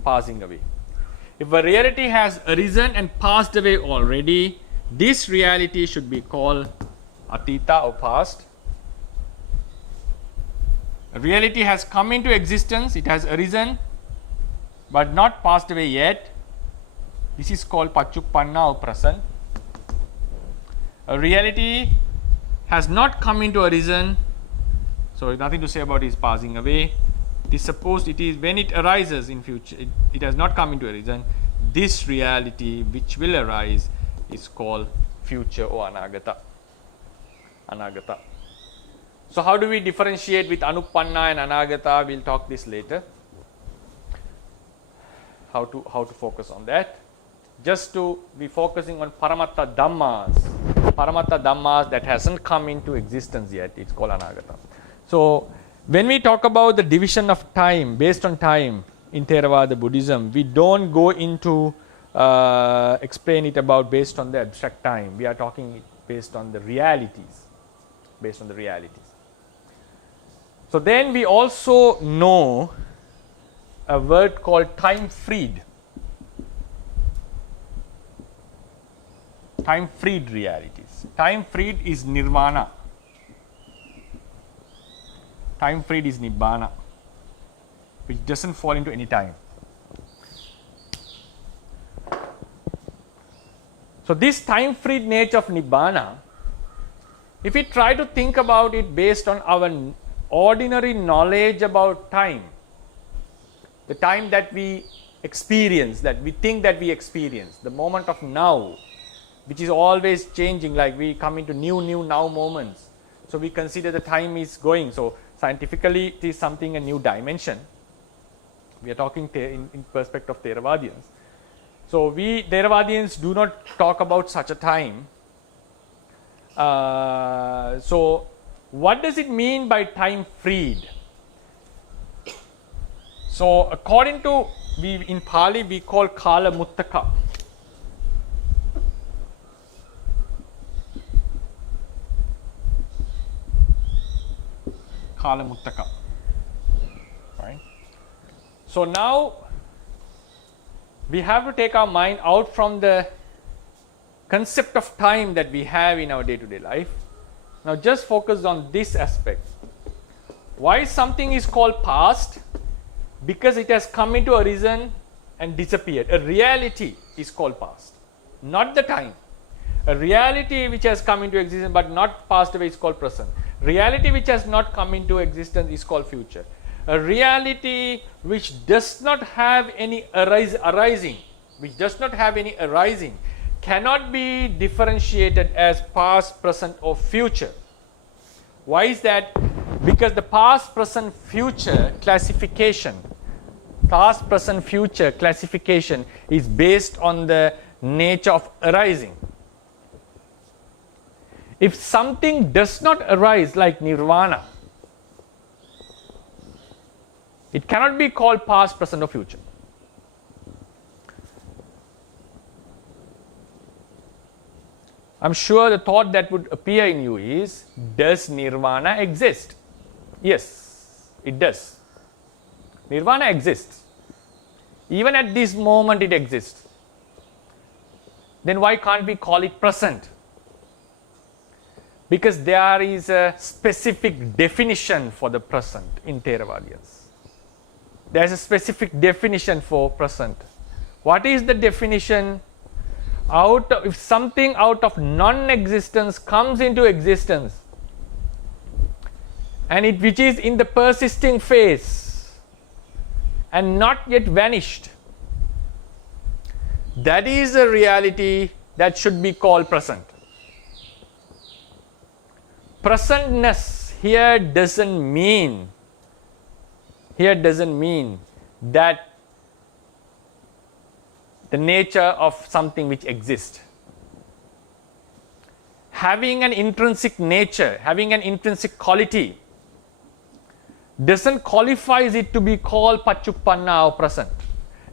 passing away. If a reality has arisen and passed away already, this reality should be called Atita or past. A reality has come into existence, it has arisen but not passed away yet. This is called Pachuppanna or present. A reality has not come into arisen, so nothing to say about it, is passing away. It is supposed, it is when it arises in future, it has not come into arisen. This reality which will arise is called future or Anagata. Anagata. So how do we differentiate with Anupanna and Anagata? We'll talk this later. how to focus on that. Just to be focusing on Paramattha Dhammas. Paramattha Dhammas that hasn't come into existence yet, it's called Anagata. So when we talk about the division of time based on time in Theravada Buddhism, we don't go into explain it about based on the abstract time. We are talking based on the realities. Based on the realities. So then we also know a word called time freed. Time freed realities. Time freed is nirvana. Time freed is nibbana, which doesn't fall into any time. So this time freed nature of nibbana, if we try to think about it based on our ordinary knowledge about time, the time that we experience, that we think that we experience, the moment of now, which is always changing, like we come into new now moments. So we consider the time is going. So scientifically it is something a new dimension. We are talking in perspective of Theravadians. So we Theravadians do not talk about such a time. So what does it mean by time freed? So according to, in Pali we call Kala Muttaka. Kala Muttaka. Right? So now we have to take our mind out from the concept of time that we have in our day-to-day life. Now just focus on this aspect. Why something is called past? Because it has come into arisen and disappeared. A reality is called past, not the time. A reality which has come into existence but not passed away is called present. Reality which has not come into existence is called future. A reality which does not have any arising, cannot be differentiated as past, present or future. Why is that? Because the past, present, future classification is based on the nature of arising. If something does not arise like nirvana, it cannot be called past, present or future. I'm sure the thought that would appear in you is, does nirvana exist? Yes, it does. Nirvana exists. Even at this moment it exists. Then why can't we call it present? Because there is a specific definition for the present in Theravadians. There is a specific definition for present. What is the definition? If something out of non-existence comes into existence, and which is in the persisting phase and not yet vanished, that is a reality that should be called present. Presentness here doesn't mean that the nature of something which exists. Having an intrinsic nature, having an intrinsic quality, doesn't qualifies it to be called Pachuppanna or present.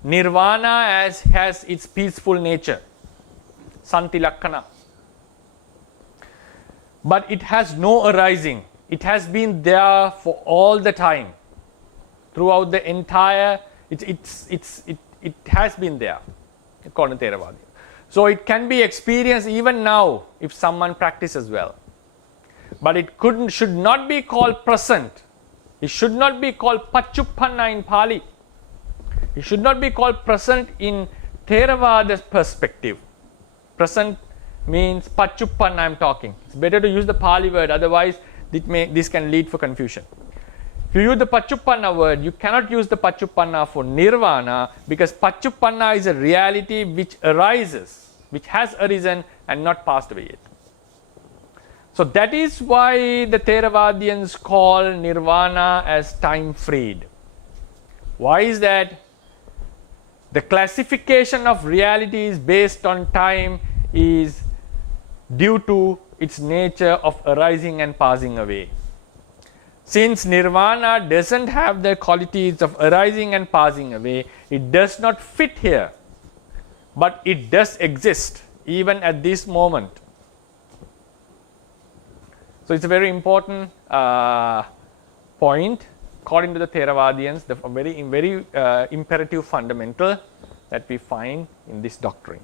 Nirvana has its peaceful nature, Santi Lakkana. But it has no arising. It has been there for all the time. Throughout the entire, it has been there, according to Theravada. So it can be experienced even now if someone practices well. But it should not be called present. It should not be called Pachuppanna in Pali. It should not be called present in Theravada's perspective. Present means Pachuppanna I am talking. It's better to use the Pali word, otherwise this can lead for confusion. If you use the Pachuppanna word, you cannot use the Pachuppanna for Nirvana, because Pachuppanna is a reality which arises, which has arisen and not passed away yet. So that is why the Theravadians call Nirvana as time freed. Why is that? the classification of realities based on time is due to its nature of arising and passing away. Since nirvana doesn't have the qualities of arising and passing away, it does not fit here, but it does exist even at this moment. So it's a very important point according to the Theravadians, the very imperative fundamental that we find in this doctrine.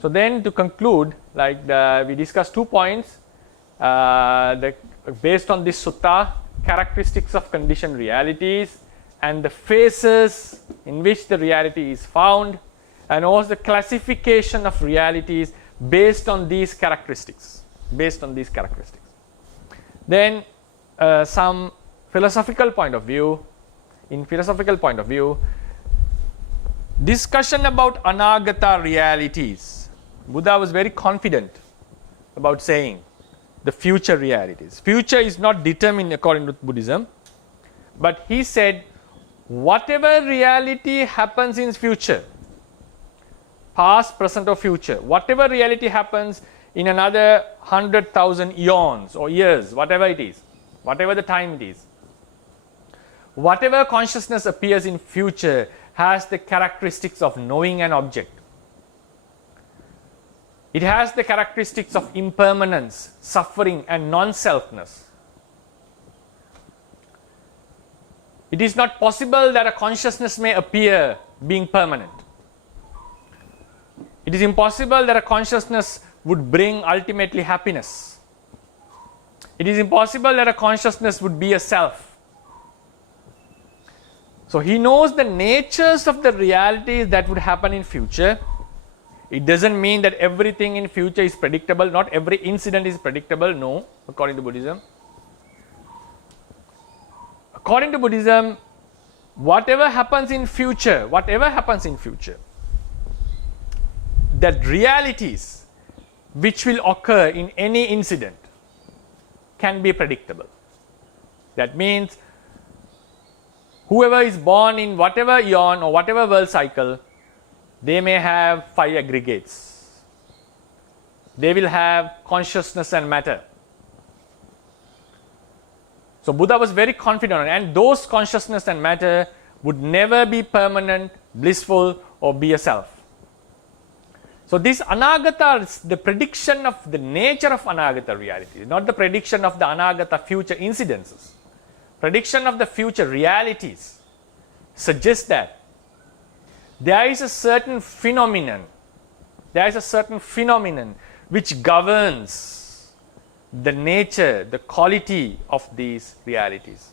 So then to conclude, we discussed 2 points based on this sutta: characteristics of conditioned realities and the phases in which the reality is found, and also the classification of realities based on these characteristics. Then some philosophical point of view. In philosophical point of view, discussion about anagata realities. Buddha was very confident about saying the future realities. Future is not determined according to Buddhism, but he said whatever reality happens in future, past, present or future, whatever reality happens in another 100,000 eons or years, whatever it is, whatever the time it is, whatever consciousness appears in future has the characteristics of knowing an object. It has the characteristics of impermanence, suffering and non-selfness. It is not possible that a consciousness may appear being permanent. It is impossible that a consciousness would bring ultimately happiness. It is impossible that a consciousness would be a self. So he knows the natures of the realities that would happen in future. It doesn't mean that everything in future is predictable. Not every incident is predictable. No, according to Buddhism. According to Buddhism, whatever happens in future, that realities which will occur in any incident can be predictable. That means whoever is born in whatever eon or whatever world cycle, they may have 5 aggregates. They will have consciousness and matter. So Buddha was very confident, and those consciousness and matter would never be permanent, blissful or be a self. So this anagata, the prediction of the nature of anagata reality, not the prediction of the anagata future incidences. Prediction of the future realities suggests that there is a certain phenomenon which governs the nature, the quality of these realities.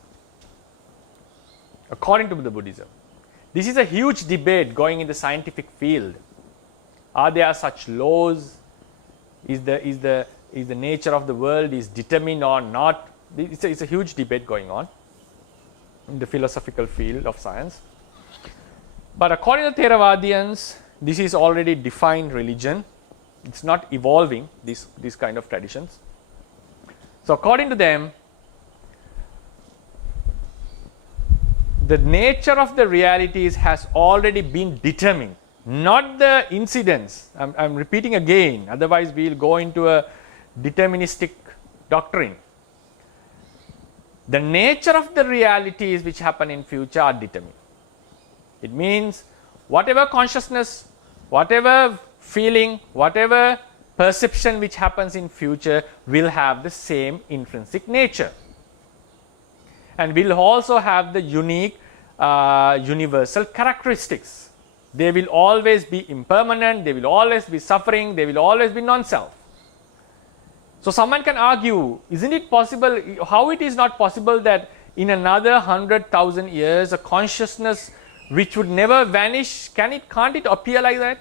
According to the Buddhism, this is a huge debate going in the scientific field. Are there such laws? Is the nature of the world is determined or not? It's a huge debate going on in the philosophical field of science. But according to Theravadians, this is already defined religion. It's not evolving, these kind of traditions. So according to them, the nature of the realities has already been determined, not the incidents. I'm repeating again, otherwise we will go into a deterministic doctrine. The nature of the realities which happen in future are determined. It means whatever consciousness, whatever feeling, whatever perception which happens in future will have the same intrinsic nature, and will also have the unique universal characteristics. They will always be impermanent, they will always be suffering, they will always be non-self. So someone can argue, isn't it possible, how it is not possible that in another 100,000 years a consciousness which would never vanish, can't it appear like that?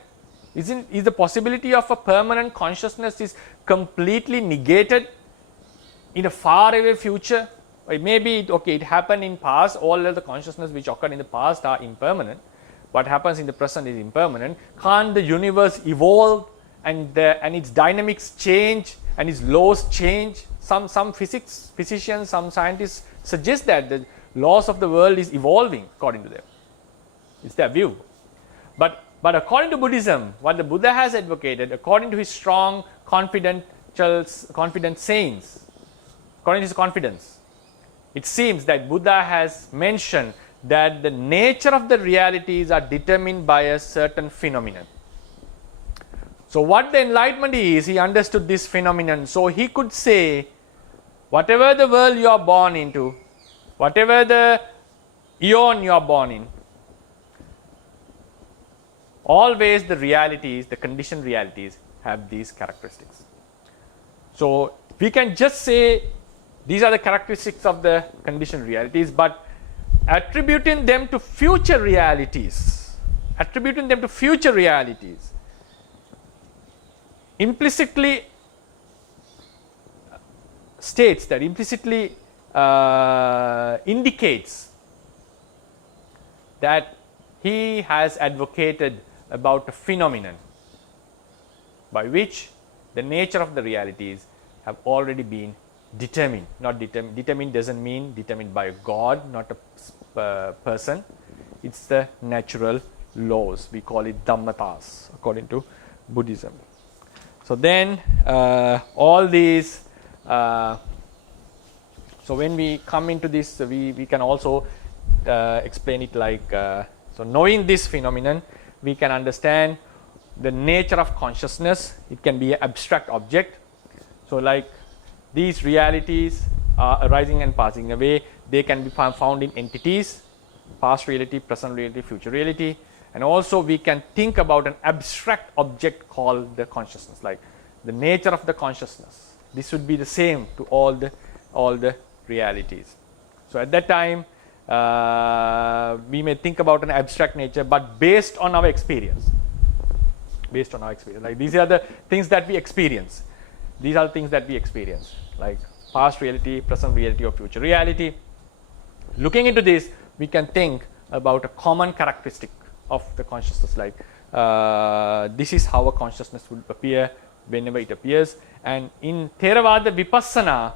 Is the possibility of a permanent consciousness is completely negated in a far away future? It may be, okay, it happened in past, all of the consciousness which occurred in the past are impermanent. What happens in the present is impermanent. Can't the universe evolve and its dynamics change and its laws change? Some physicians, some scientists suggest that the laws of the world is evolving according to them. It's their view. But according to Buddhism, what the Buddha has advocated, according to his strong, confident sayings, according to his confidence, it seems that Buddha has mentioned that the nature of the realities are determined by a certain phenomenon. So what the enlightenment is, he understood this phenomenon. So he could say, whatever the world you are born into, whatever the eon you are born in, always the realities, the conditioned realities, have these characteristics. So we can just say these are the characteristics of the conditioned realities, but attributing them to future realities, implicitly states that, implicitly indicates that he has advocated about a phenomenon by which the nature of the realities have already been determined. Not determined. Determined doesn't mean determined by a God, not a person. It's the natural laws. We call it Dhammatas according to Buddhism. So then all these. So when we come into this, we can also explain it like so. Knowing this phenomenon, we can understand the nature of consciousness. It can be an abstract object. So like these realities are arising and passing away. They can be found in entities, past reality, present reality, future reality. And also we can think about an abstract object called the consciousness, like the nature of the consciousness. This would be the same to all the realities. So at that time, we may think about an abstract nature, but based on our experience. Like these are the things that we experience. Like past reality, present reality, or future reality. Looking into this, we can think about a common characteristic of the consciousness, like this is how a consciousness would appear whenever it appears. And in Theravada Vipassana,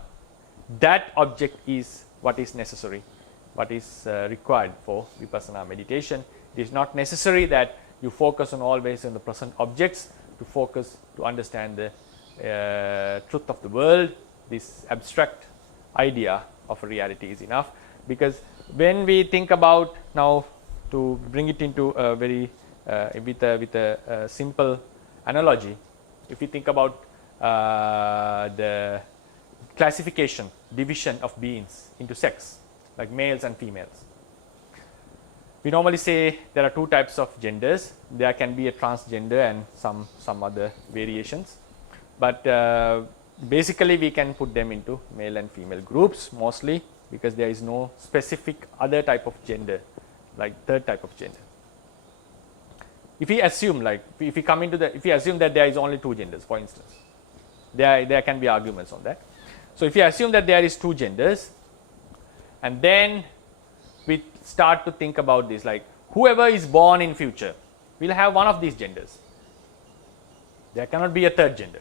that object is what is necessary, what is required for Vipassana meditation. It is not necessary that you focus on always on the present objects to understand the truth of the world. This abstract idea of a reality is enough, because when we think about, now to bring it into a very with a simple analogy, if we think about the classification, division of beings into sex, like males and females, we normally say there are two types of genders. There can be a transgender and some other variations, but basically we can put them into male and female groups mostly, because there is no specific other type of gender, like third type of gender. If we assume, like if we assume that there is only two genders, for instance, there can be arguments on that. So if you assume that there is two genders, and then we start to think about this, like whoever is born in future will have one of these genders. There cannot be a third gender.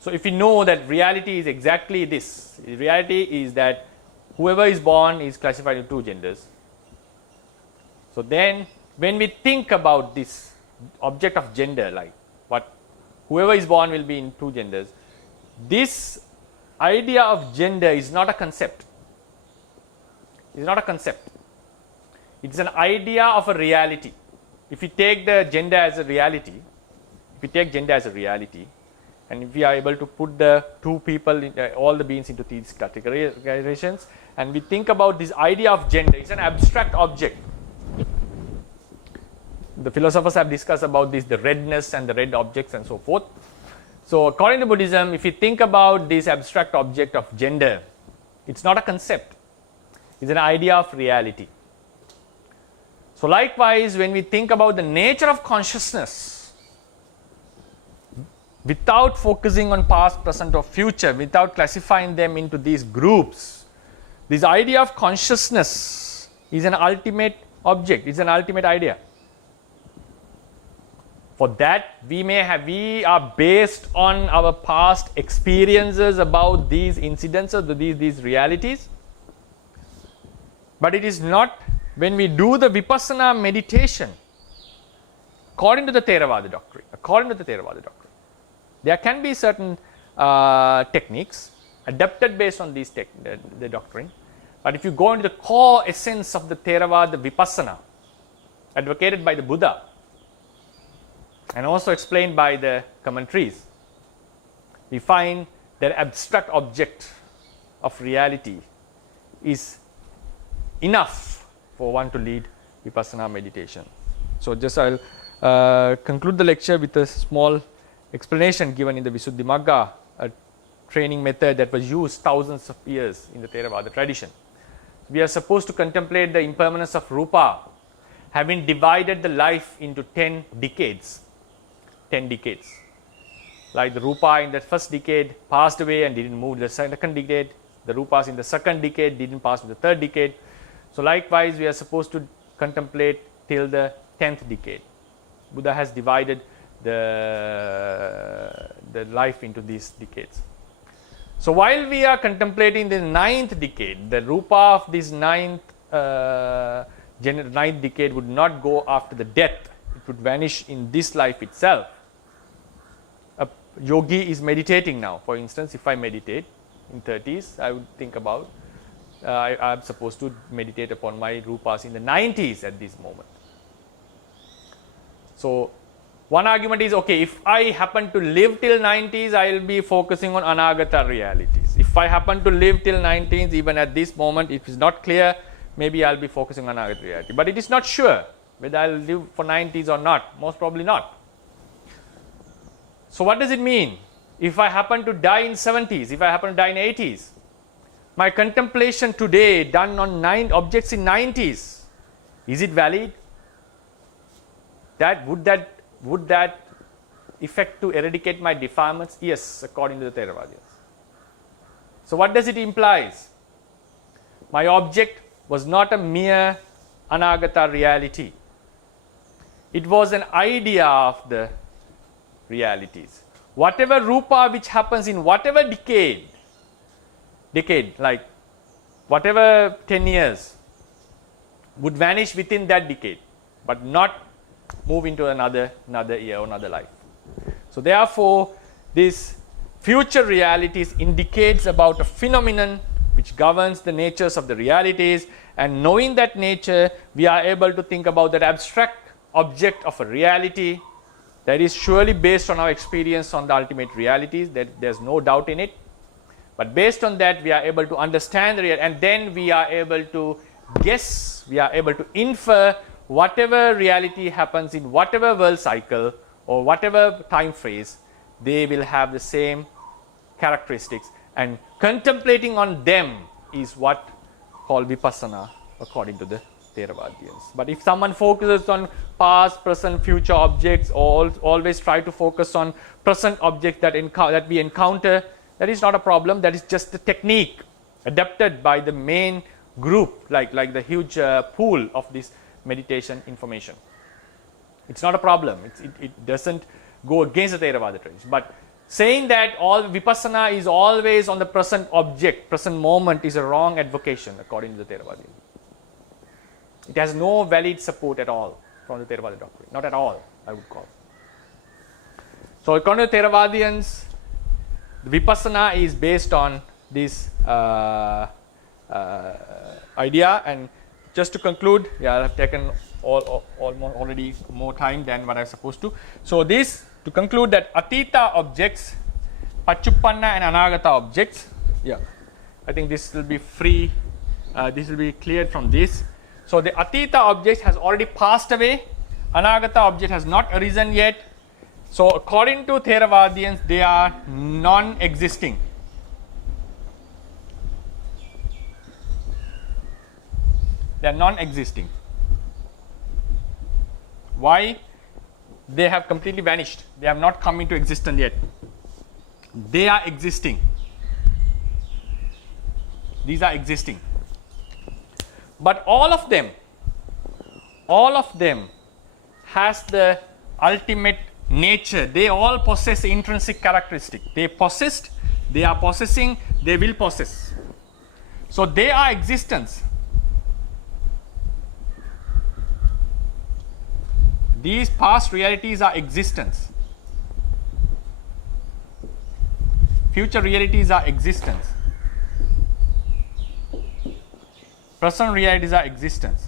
So if we know that reality is exactly this, reality is that whoever is born is classified into two genders. So then when we think about this object of gender, like whoever is born will be in two genders, this idea of gender is not a concept. It's not a concept. It's an idea of a reality. If we take the gender as a reality, and if we are able to put the two people, all the beings into these categorizations, and we think about this idea of gender, it's an abstract object. The philosophers have discussed about this, the redness and the red objects and so forth. So according to Buddhism, if you think about this abstract object of gender, it's not a concept. It's an idea of reality. So likewise, when we think about the nature of consciousness, without focusing on past, present, or future, without classifying them into these groups, this idea of consciousness is an ultimate object, it's an ultimate idea. For that, we are based on our past experiences about these incidences, these realities. But it is not, when we do the Vipassana meditation, according to the Theravada doctrine, there can be certain techniques adapted based on these the doctrine. But if you go into the core essence of the Theravada Vipassana, advocated by the Buddha and also explained by the commentaries, we find that abstract object of reality is enough for one to lead Vipassana meditation. So just I'll conclude the lecture with a small explanation given in the Visuddhimagga, a training method that was used thousands of years in the Theravada tradition. We are supposed to contemplate the impermanence of rupa, having divided the life into 10 decades. 10 decades. Like the rupa in the first decade passed away and didn't move to the second decade. The rupas in the second decade didn't pass to the third decade. So likewise, we are supposed to contemplate till the 10th decade. Buddha has divided the life into these decades. So while we are contemplating the 9th decade, the rupa of this 9th decade would not go after the death. It would vanish in this life itself. A yogi is meditating now. For instance, if I meditate in 30s, I would think about I am supposed to meditate upon my rupas in the 90s at this moment. So one argument is, okay, if I happen to live till 90s, I will be focusing on anagata realities. If I happen to live till 90s, even at this moment, if it's not clear, maybe I'll be focusing on anagata reality. But it is not sure whether I'll live for 90s or not. Most probably not. So what does it mean? If I happen to die in 70s, if I happen to die in 80s, my contemplation today done on 9 objects in 90s, is it valid? Would that effect to eradicate my defilements? Yes, according to the Theravadians. So what does it imply? My object was not a mere anagata reality. It was an idea of the realities. Whatever rupa which happens in whatever decade, like whatever 10 years, would vanish within that decade, but not move into another year or another life. So therefore, this future realities indicates about a phenomenon which governs the natures of the realities, and knowing that nature, we are able to think about that abstract object of a reality that is surely based on our experience on the ultimate realities, that there's no doubt in it. But based on that, we are able to understand the reality, and then we are able to guess, we are able to infer whatever reality happens in whatever world cycle or whatever time phase, they will have the same characteristics, and contemplating on them is what called vipassana according to the Theravadians. But if someone focuses on past, present, future objects, or always try to focus on present objects that we encounter, that is not a problem. That is just the technique adapted by the main group, like the huge pool of this meditation information. It's not a problem. It doesn't go against the Theravada tradition. But saying that all vipassana is always on the present object, present moment, is a wrong advocation according to the Theravada. It has no valid support at all from the Theravada doctrine. Not at all, I would call. So according to the Theravadians, the vipassana is based on this idea. And just to conclude, I have taken almost already more time than what I was supposed to. So this, to conclude, that atita objects, pachuppanna and anagata objects, I think this will be free, this will be cleared from this. So the atita object has already passed away, anagata object has not arisen yet. So according to Theravadians, they are non-existing. They are non-existing. Why? They have completely vanished. They have not come into existence yet. They are existing. These are existing. But all of them has the ultimate nature. They all possess intrinsic characteristic. They possessed, they are possessing, they will possess. So they are existence. These past realities are existence. Future realities are existence. Present realities are existence.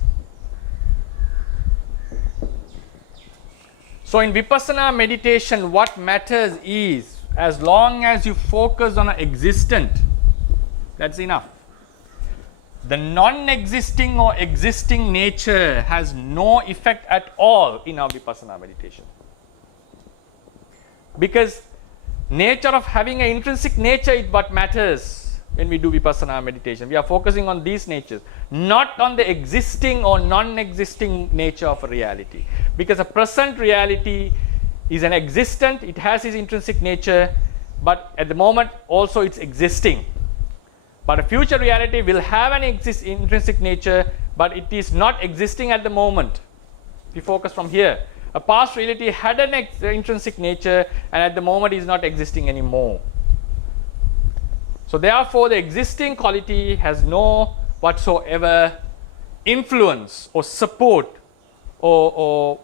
So in Vipassana meditation, what matters is, as long as you focus on an existent, that's enough. The non-existing or existing nature has no effect at all in our Vipassana meditation. Because nature of having an intrinsic nature is what matters when we do Vipassana meditation. We are focusing on these natures, not on the existing or non-existing nature of a reality. Because a present reality is an existent, it has its intrinsic nature, but at the moment also it's existing. But a future reality will have an intrinsic nature, but it is not existing at the moment. We focus from here. A past reality had an intrinsic nature, and at the moment is not existing anymore. So therefore, the existing quality has no whatsoever influence or support or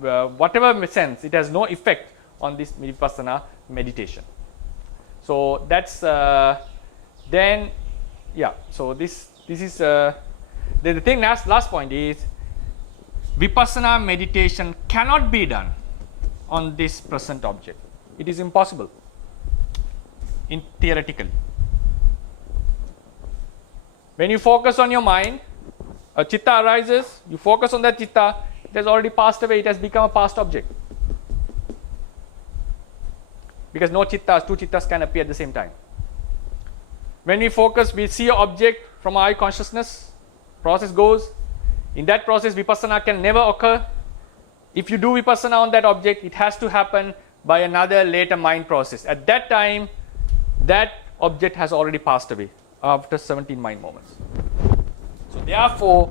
whatever sense, it has no effect on this Vipassana meditation. So that's then, yeah. So this is the thing. Last point is Vipassana meditation cannot be done on this present object. It is impossible. Theoretically, when you focus on your mind, a chitta arises. You focus on that chitta. It has already passed away. It has become a past object. Because no chittas, two chittas can appear at the same time. When we focus, we see an object from our eye consciousness, process goes. In that process, Vipassana can never occur. If you do Vipassana on that object, it has to happen by another later mind process. At that time, that object has already passed away after 17 mind moments. So therefore,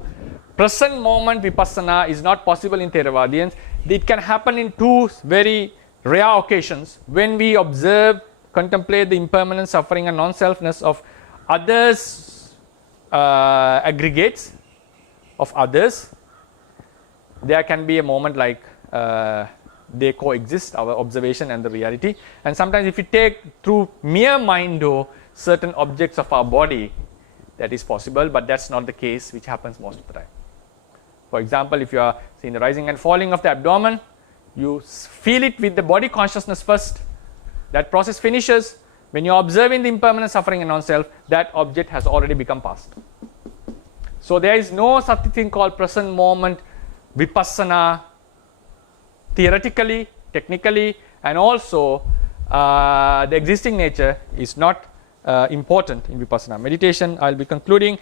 present moment Vipassana is not possible in Theravadians. It can happen in two very rare occasions when we observe, contemplate the impermanent suffering and non-selfness of others, aggregates of others. There can be a moment like they coexist, our observation and the reality. And sometimes if we take through mere mind though certain objects of our body, that is possible, but that's not the case, which happens most of the time. For example, if you are seeing the rising and falling of the abdomen, you feel it with the body consciousness first. That process finishes. When you are observing the impermanent suffering and non-self, that object has already become past. So there is no such thing called present moment Vipassana theoretically, technically, and also the existing nature is not important in Vipassana meditation. I will be concluding.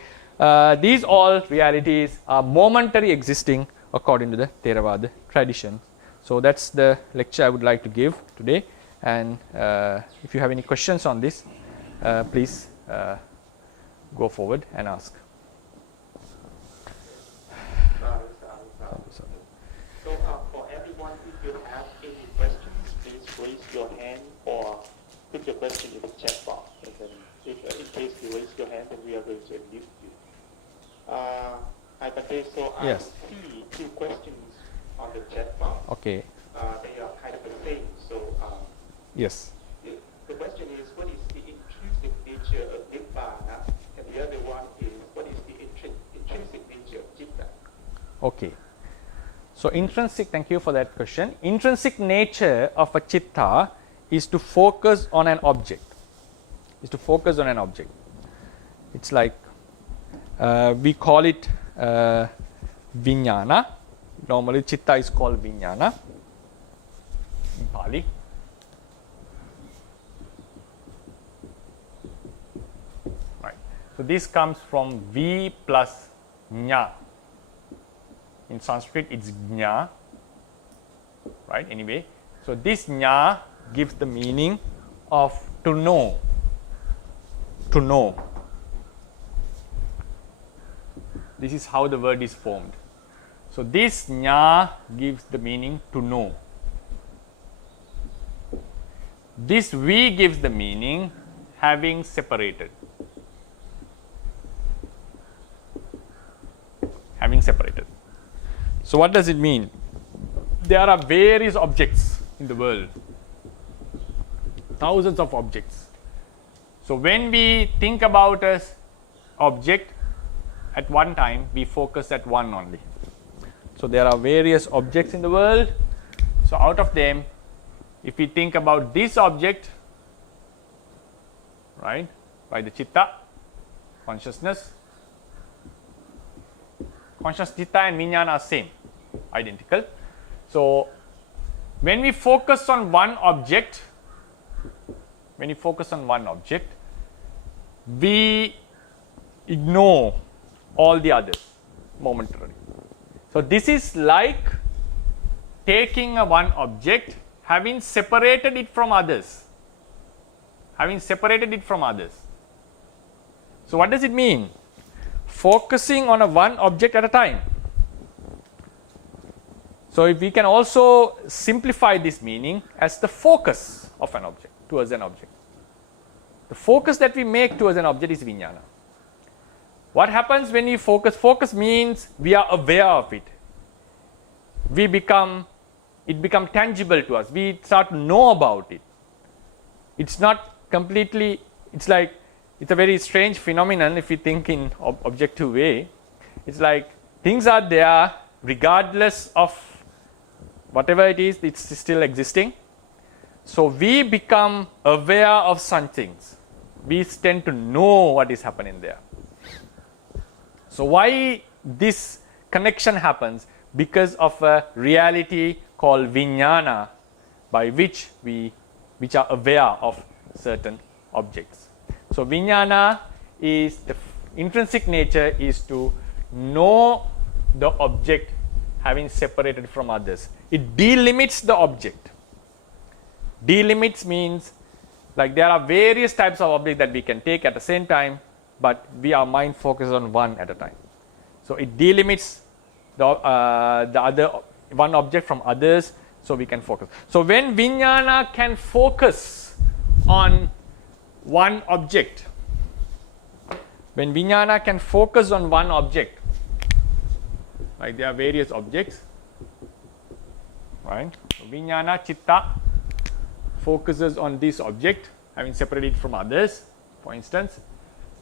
These all realities are momentary existing according to the Theravada tradition. So that's the lecture I would like to give today, and if you have any questions on this, please go forward and ask. So for everyone, if you have any questions, please raise your hand or put your question in the chat box. And then if in case you raise your hand, then we are going to unmute you. Hi, Bante. So I Yes. see two questions on the chat box. Okay. They are kind of the same. So Yes. the question is, what is the intrinsic nature of Nibbana? And the other one is, what is the intrinsic nature of Citta? Okay. So intrinsic, thank you for that question. Intrinsic nature of a chitta is to focus on an object. It's like we call it vijnana. Normally chitta is called vijnana in Pali. Right. So this comes from V plus Nya. In Sanskrit, it's Jna, right? Anyway, so this Jna gives the meaning of to know. To know. This is how the word is formed. So this Jna gives the meaning to know. This V gives the meaning having separated. Having separated. So what does it mean? There are various objects in the world, thousands of objects. So when we think about an object at one time, we focus at one only. So there are various objects in the world. So out of them, if we think about this object, right, by the chitta, consciousness, conscious chitta and vijnana are same, identical. So when we focus on one object, we ignore all the others momentarily. So this is like taking a one object, having separated it from others. So what does it mean? Focusing on a one object at a time. So if we can also simplify this meaning as the focus of an object, towards an object. The focus that we make towards an object is vijnana. What happens when we focus? Focus means we are aware of it. It becomes tangible to us. We start to know about it. It's not completely, it's like, it's a very strange phenomenon if you think in objective way. It's like things are there regardless of whatever it is, it's still existing. So we become aware of some things. We tend to know what is happening there. So why this connection happens? Because of a reality called vijnana, by which are aware of certain objects. So vijnana is the intrinsic nature is to know the object having separated from others. It delimits the object. Delimits means like there are various types of objects that we can take at the same time, but our mind focuses on one at a time. So it delimits the other one object from others, so we can focus. So when vijnana can focus on one object, like there are various objects, right? So vijnana, chitta focuses on this object, having separated it from others, for instance.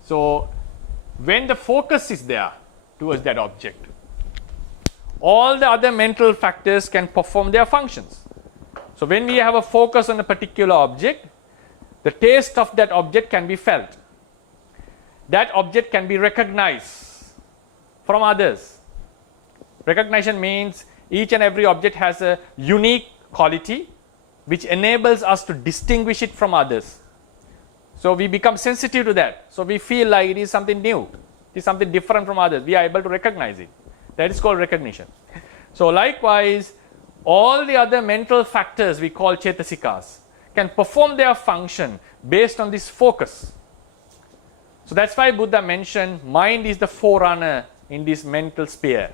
So when the focus is there towards that object, all the other mental factors can perform their functions. So when we have a focus on a particular object, the taste of that object can be felt. That object can be recognized from others. Recognition means each and every object has a unique quality which enables us to distinguish it from others. So we become sensitive to that. So we feel like it is something new, it is something different from others. We are able to recognize it. That is called recognition. So likewise, all the other mental factors we call cetasikas can perform their function based on this focus. So that's why Buddha mentioned mind is the forerunner in this mental sphere.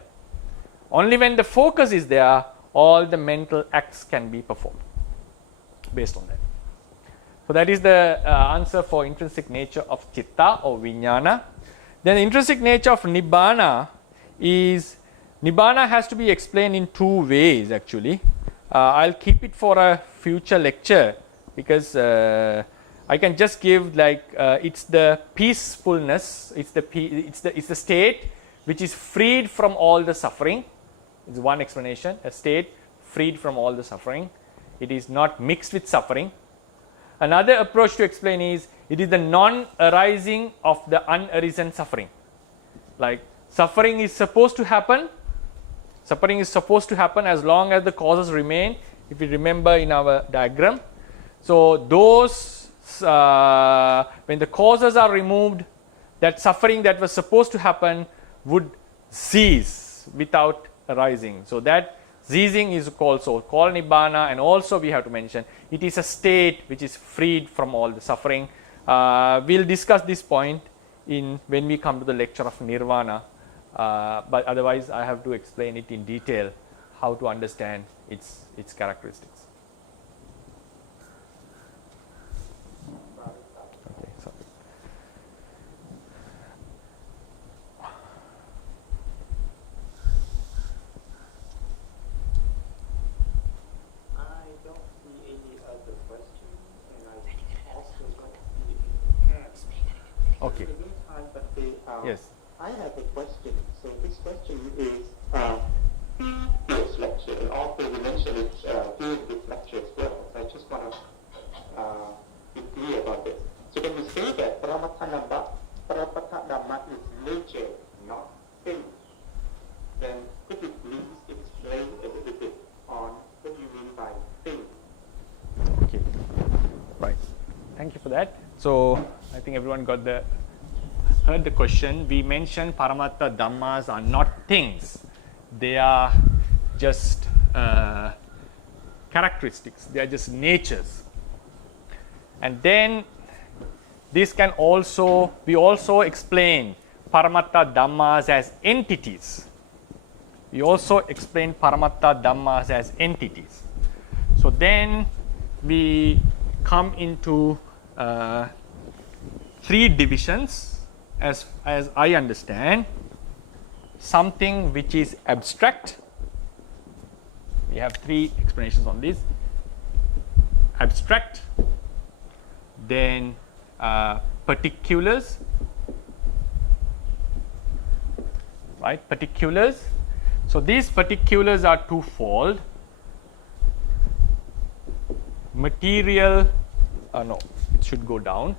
Only when the focus is there, all the mental acts can be performed based on that. So that is the answer for intrinsic nature of chitta or vijnana. Then the intrinsic nature of nibbana is, nibbana has to be explained in two ways actually. I'll keep it for a future lecture because I can just give like it's the peacefulness, it's the state which is freed from all the suffering. It's one explanation, a state freed from all the suffering. It is not mixed with suffering. Another approach to explain is it is the non-arising of the unarisen suffering. Like suffering is supposed to happen. Suffering is supposed to happen as long as the causes remain. If you remember in our diagram. So those when the causes are removed, that suffering that was supposed to happen would cease without arising. So that ceasing is also called nibbana, and also we have to mention it is a state which is freed from all the suffering. We'll discuss this point when we come to the lecture of nirvana, but otherwise I have to explain it in detail how to understand its characteristics. Okay, so Okay. In the meantime, but Yes. I have a question. So this question is previous lecture, and also we mentioned it during this lecture as well. So I just want to be clear about this. So when we say that Paramattha Dhamma is nature, not thing, then could you please explain a little bit on what you mean by thing? Okay. Right. Thank you for that. So I think everyone heard the question. We mentioned Paramattha Dhammas are not things. They are just characteristics. They are just natures. And then this can also, we also explain Paramattha Dhammas as entities. We also explain Paramattha Dhammas as entities. So then we come into 3 divisions as I understand. Something which is abstract. We have 3 explanations on this. Abstract, then particulars, right? Particulars. So these particulars are twofold. Material, no, it should go down.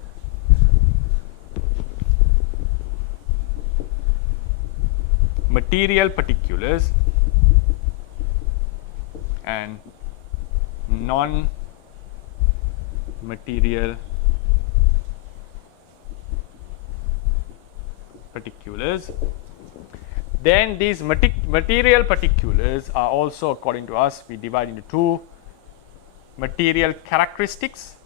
Material particulars and non-material particulars. Then these material particulars are also, according to us, we divide into 2: material characteristics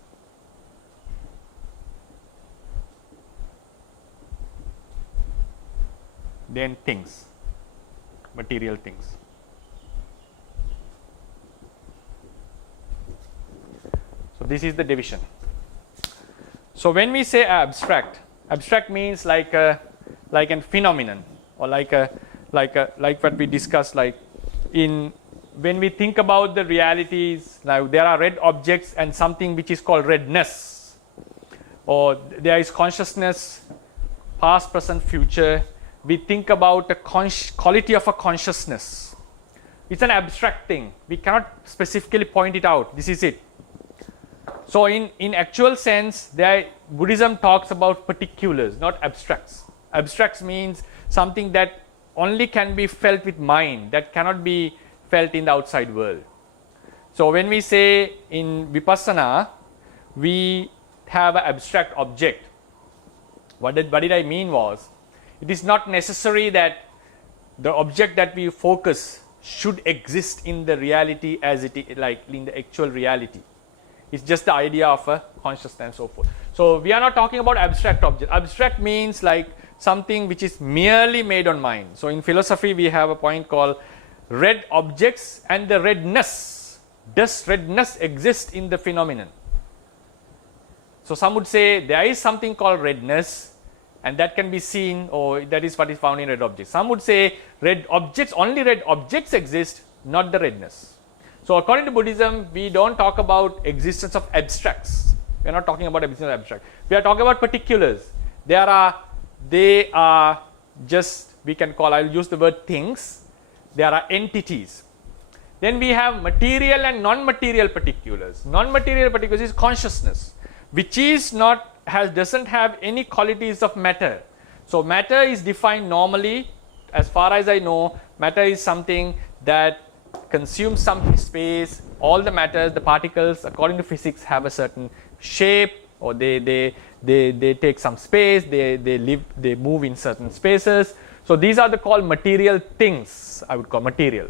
then things, material things. So this is the division. So when we say abstract means like a phenomenon, or like what we discussed, like when we think about the realities, like there are red objects and something which is called redness, or there is consciousness, past, present, future. We think about the quality of a consciousness. It's an abstract thing. We cannot specifically point it out. This is it. So in actual sense, Buddhism talks about particulars, not abstracts. Abstracts means something that only can be felt with mind, that cannot be felt in the outside world. So when we say in Vipassana, we have an abstract object. What did I mean was, it is not necessary that the object that we focus should exist in the reality as it is, like in the actual reality. It's just the idea of a consciousness and so forth. So we are not talking about abstract object. Abstract means like something which is merely made on mind. So in philosophy, we have a point called red objects and the redness. Does redness exist in the phenomenon? So some would say there is something called redness, and that can be seen, or that is what is found in red objects. Some would say only red objects exist, not the redness. So according to Buddhism, we don't talk about existence of abstracts. We are not talking about existence of abstract. We are talking about particulars. They are just, we can call, I'll use the word things. There are entities. Then we have material and non-material particulars. Non-material particulars is consciousness, which is doesn't have any qualities of matter. So matter is defined normally, as far as I know, matter is something that consumes some space. All the matters, the particles, according to physics, have a certain shape, or they take some space, they move in certain spaces. So these are called material things, I would call material.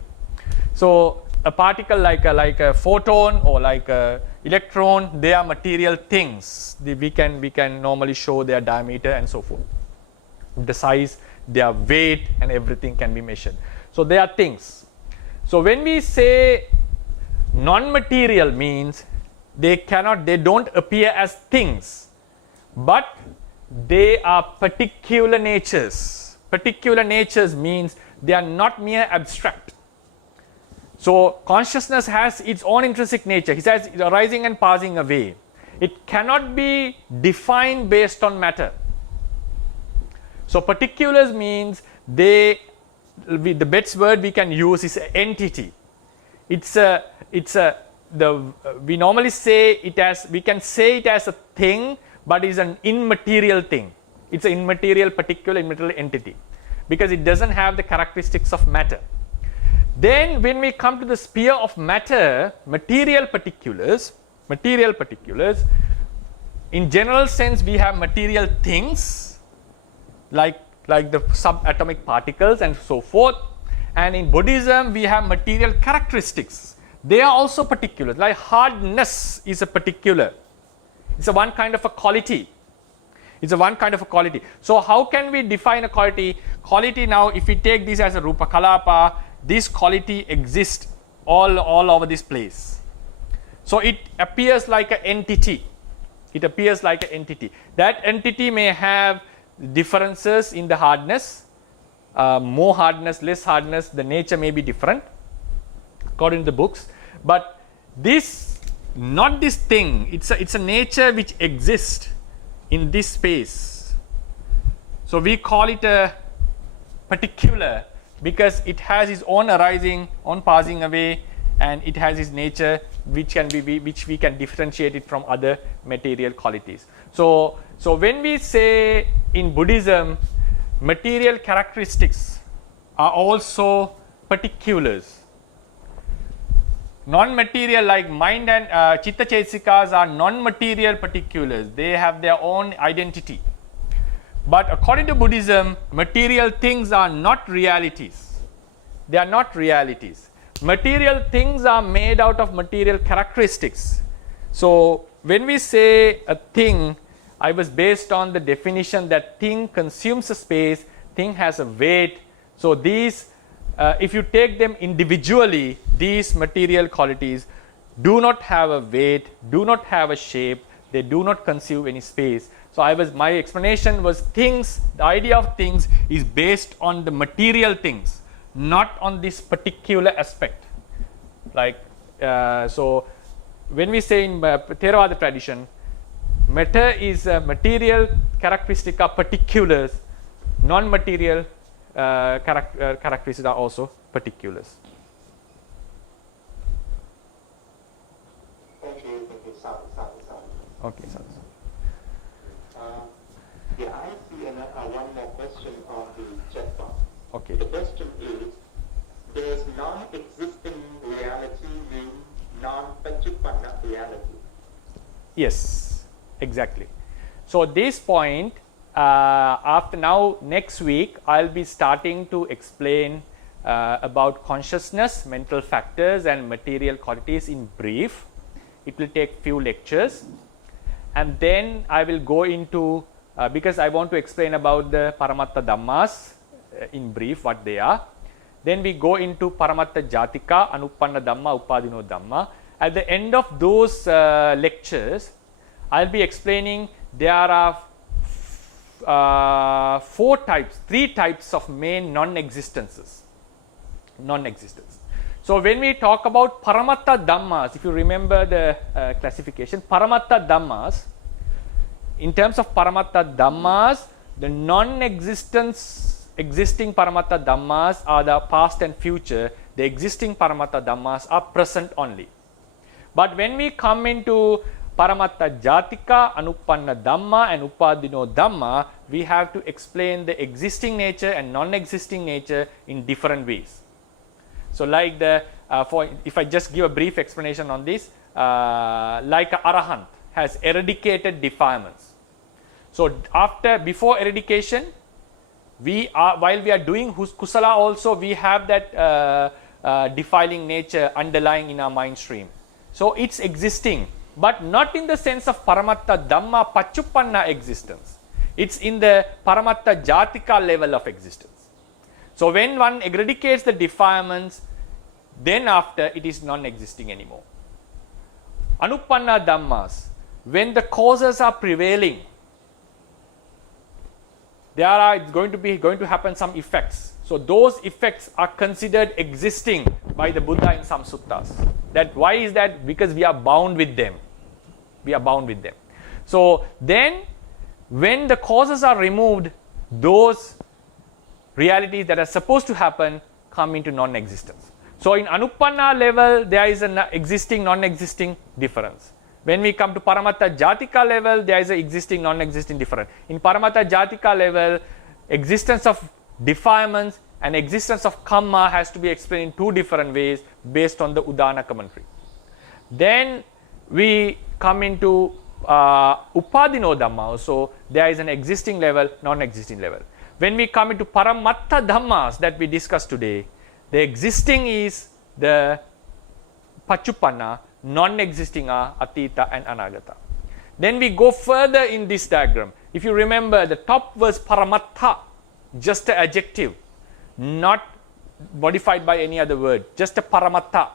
So a particle like a photon or like a electron, they are material things. We can normally show their diameter and so forth. The size, their weight, and everything can be measured. So they are things. So when we say non-material means they don't appear as things, but they are particular natures. Particular natures means they are not mere abstract. So consciousness has its own intrinsic nature. He says it's arising and passing away. It cannot be defined based on matter. So particulars means the best word we can use is entity. We normally say it as, we can say it as a thing, but it's an immaterial thing. It's an immaterial immaterial entity because it doesn't have the characteristics of matter. Then when we come to the sphere of matter, material particulars, in general sense we have material things like the subatomic particles and so forth, and in Buddhism we have material characteristics. They are also particulars, like hardness is a particular. It's a one kind of a quality. So how can we define a quality? Quality, now if we take this as a rupa kalapa, this quality exists all over this place. So it appears like an entity. That entity may have differences in the hardness, more hardness, less hardness, the nature may be different according to the books, but not this thing, it's a nature which exists in this space. So we call it a particular because it has its own arising, own passing away, and it has its nature which we can differentiate it from other material qualities. So when we say in Buddhism, material characteristics are also particulars. Non-material, like mind and chitta chaitasikas, are non-material particulars. They have their own identity. But according to Buddhism, material things are not realities. They are not realities. Material things are made out of material characteristics. So when we say a thing, I was based on the definition that thing consumes a space, thing has a weight. So these, if you take them individually, these material qualities do not have a weight, do not have a shape, they do not consume any space. So my explanation was things, the idea of things is based on the material things, not on this particular aspect. So when we say in Theravada tradition, matter is a material characteristic of particulars, non-material characteristics are also particulars. Thank you. Okay, sir. Yeah, I see one more question on the chat box. Okay. The question is, does non-existing reality mean non-pachupanna reality? Yes, exactly. So this point, after now next week, I'll be starting to explain about consciousness, mental factors and material qualities in brief. It will take few lectures, and then I will go into, because I want to explain about the Paramattha Dhammas in brief, what they are. Then we go into Paramattha Jatika, Anuppanna Dhamma, Upadino Dhamma. At the end of those lectures, I'll be explaining there are three types of main non-existences. So when we talk about Paramattha Dhammas, if you remember the classification, Paramattha Dhammas, in terms of Paramattha Dhammas, the existing Paramattha Dhammas are the past and future. The existing Paramattha Dhammas are present only. But when we come into Paramattha Jatika, Anuppanna Dhamma and Upadino Dhamma, we have to explain the existing nature and non-existing nature in different ways. So like if I just give a brief explanation on this, like a Arahant has eradicated defilements. So before eradication, while we are doing kusala also, we have that defiling nature underlying in our mind stream. So it's existing, but not in the sense of Paramattha Dhamma Pachupanna existence. It's in the Paramattha Jatika level of existence. So when one eradicates the defilements, then after it is non-existing anymore. Anuppanna Dhammas, when the causes are prevailing, there are going to happen some effects. So those effects are considered existing by the Buddha in some suttas. Why is that? Because we are bound with them. So then when the causes are removed, those realities that are supposed to happen come into non-existence. So in Anupanna level, there is an existing non-existing difference. When we come to Paramattha Jatika level, there is an existing non-existing difference. In Paramattha Jatika level, existence of defilements and existence of karma has to be explained in two different ways based on the Udana commentary. Then we come into Upadino Dhamma, so there is an existing level, non-existing level. When we come into Paramattha Dhammas that we discussed today, the existing is the Pachupanna, non-existing are Atita and Anagata. Then we go further in this diagram. If you remember, the top was Paramattha, just an adjective, not modified by any other word, just a Paramattha.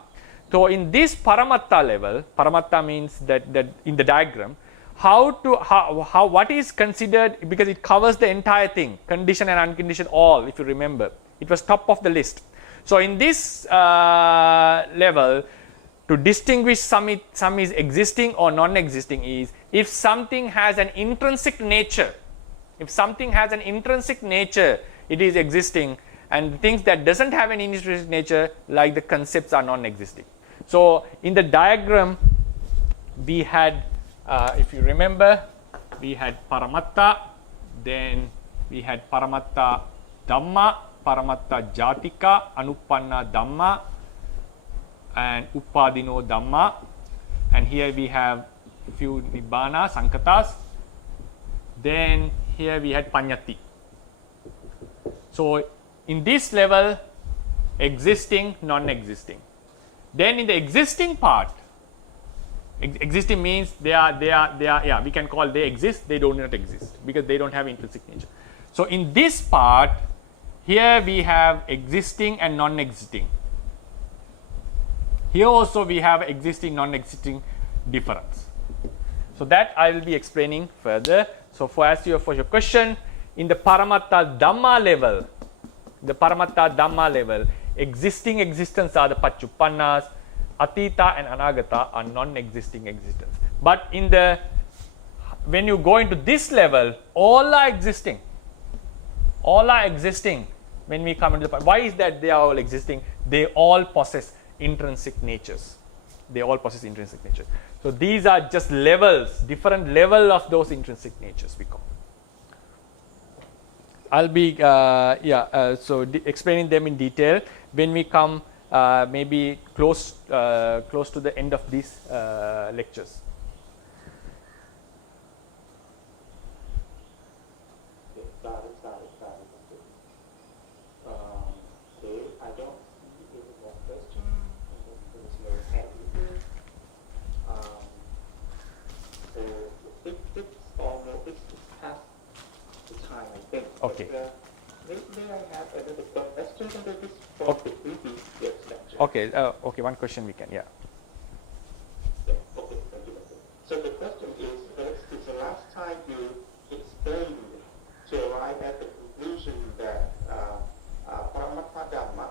So in this Paramattha level, Paramattha means that in the diagram, what is considered, because it covers the entire thing, conditioned and unconditioned all, if you remember. It was top of the list. So in this level, to distinguish some is existing or non-existing is if something has an intrinsic nature. If something has an intrinsic nature, it is existing, and things that doesn't have an intrinsic nature, like the concepts, are non-existing. So in the diagram, we had, if you remember, we had Paramattha, then we had Paramattha Dhamma, Paramattha Jatika, Anupanna Dhamma, and Upadino Dhamma, and here we have few Nibbana, Sankhatas. Then here we had Panyati. So in this level, existing, non-existing. Then in the existing part, existing means they are, yeah, we can call they exist, they do not exist because they don't have intrinsic nature. So in this part, here we have existing and non-existing. Here also we have existing, non-existing difference. So that I will be explaining further. So for your question, in the Paramattha Dhamma level, existing existence are the Pachupannas, Atita and Anagata are non-existing existence. But when you go into this level, all are existing. All are existing when we come into the. Why is that they are all existing? They all possess intrinsic natures. They all possess intrinsic natures. So these are just levels, different level of those intrinsic natures we call. I'll be explaining them in detail when we come maybe close to the end of these lectures. Okay. May I have another question under this from the previous lecture? Okay. Okay. One question we can. Yeah. Okay. Thank you. So the question is, since the last time you explained to arrive at the conclusion that Paramattha Dhamma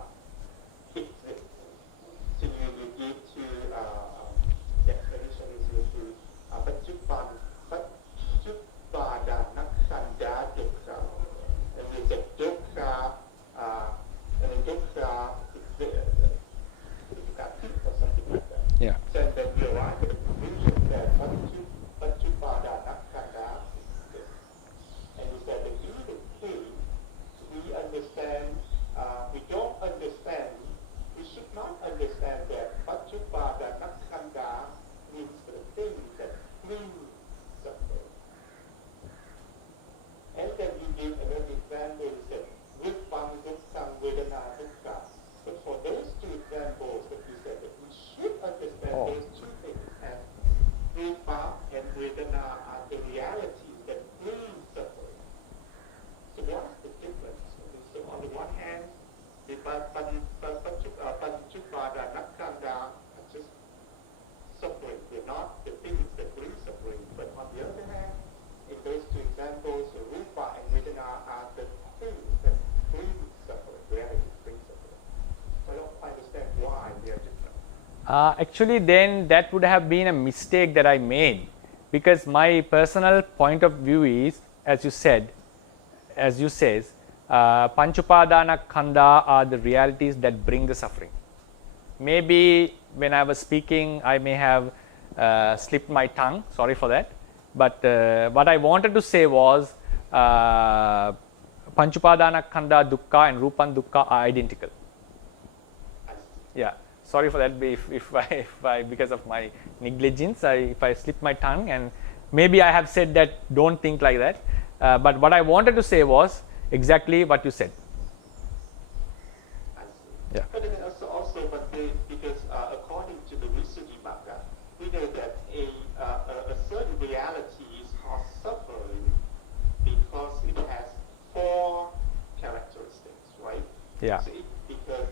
exists, so you give to the explanation is to Pachupada Nakanda Dukkha. And there's a dukkha, and a dukkha or something like that. Yeah. So then we arrive at the conclusion that Pachupada Nakanda exists. And you said that even if we understand, we don't understand, we should not understand that Pachupada Nakanda means the thing that brings suffering. And then you give another example, you said, Rupam Dukkam Vedana Dukkha. But for those two examples that you said, that we should understand those two things as Rupa and Vedana are the realities that bring suffering. So what's the difference? So on the one hand, the Pachupada Nakanda are just suffering. They're not the things that bring suffering. But on the other hand, in those two examples, Rupa and Vedana are the things that bring suffering, reality bring suffering. So I don't understand why they are different. Actually, then that would have been a mistake that I made, because my personal point of view is, as you said, as you says, Panchupadana Khanda are the realities that bring the suffering. Maybe when I was speaking, I may have slipped my tongue, sorry for that. But what I wanted to say was Panchupadana Khanda Dukkha and Rupan Dukkha are identical. Yeah, sorry for that if I because of my negligence, if I slipped my tongue, and maybe I have said that don't think like that. But what I wanted to say was exactly what you said. I see. Yeah. But then also because according to the Visuddhimagga, we know that a certain reality is called suffering because it has 4 characteristics, right? Yeah. So because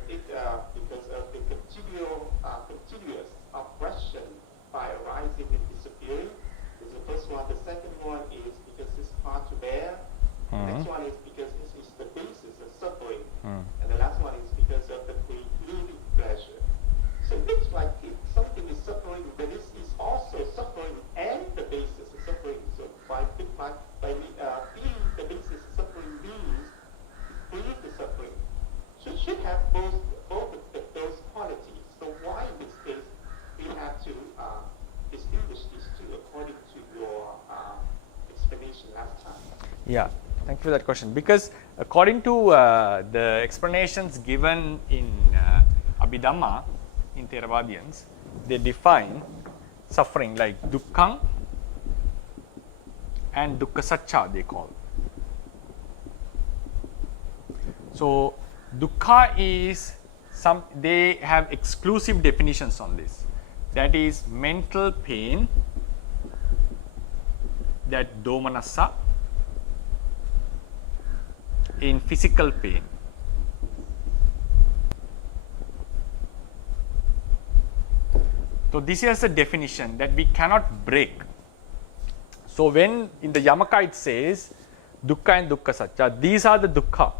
of the continuous oppression by arising and disappearing is the first one. The second one is because it's hard to bear. The next one is because this is the basis of suffering. And the last one is because of the fleeting pleasure. So it looks like if something is suffering, then this is also suffering and the basis of suffering. So by being the basis of suffering means fleeing the suffering. So it should have both of those qualities. So why in this case we have to distinguish these two according to your explanation last time? Yeah, thank you for that question. Because according to the explanations given in Abhidhamma, in Theravadians, they define suffering like Dukkham and Dukkha Satcha, they call. So Dukkha is they have exclusive definitions on this. That is mental pain, that domanassa, in physical pain. So this is a definition that we cannot break. So when in the Yamaka it says Dukkha and Dukkha Satcha, these are the Dukkha.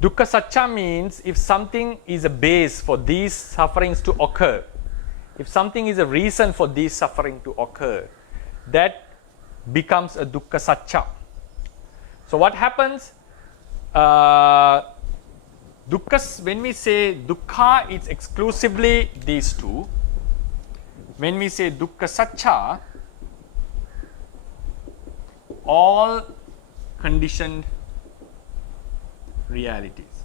Dukkha Satcha means if something is a base for these sufferings to occur, if something is a reason for these suffering to occur, that becomes a Dukkha Satcha. So what happens? When we say Dukkha, it's exclusively these two. When we say Dukkha Satcha, all conditioned realities,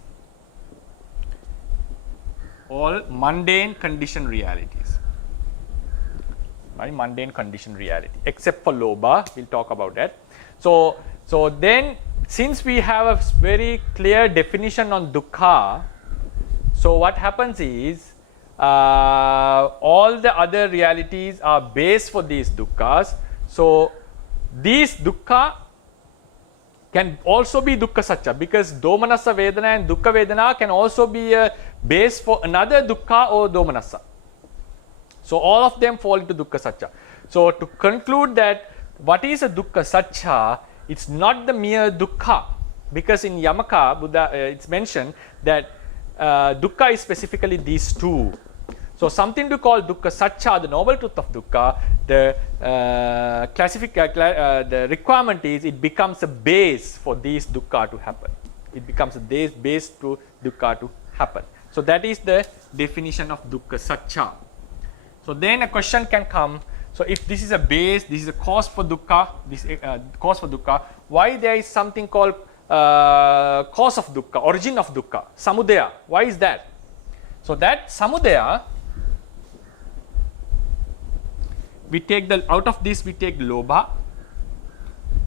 all mundane conditioned realities, right? Mundane conditioned reality, except for Lobha, we'll talk about that. So then, since we have a very clear definition on Dukkha, so what happens is all the other realities are base for these Dukkhas. So these Dukkha can also be Dukkha Satcha, because Domanassa Vedana and Dukkha Vedana can also be a base for another Dukkha or Domanassa. So all of them fall into Dukkha Satcha. So to conclude that what is a Dukkha Satcha, it's not the mere Dukkha, because in Yamaka Buddha it's mentioned that Dukkha is specifically these two. So something to call Dukkha Satcha, the noble truth of Dukkha, the requirement is it becomes a base for these Dukkha to happen. It becomes a base to Dukkha to happen. So that is the definition of Dukkha Satcha. So then a question can come. So if this is a base, this is a cause for Dukkha, why there is something called cause of Dukkha, origin of Dukkha, Samudaya? Why is that? So that Samudaya, out of this we take Lobha.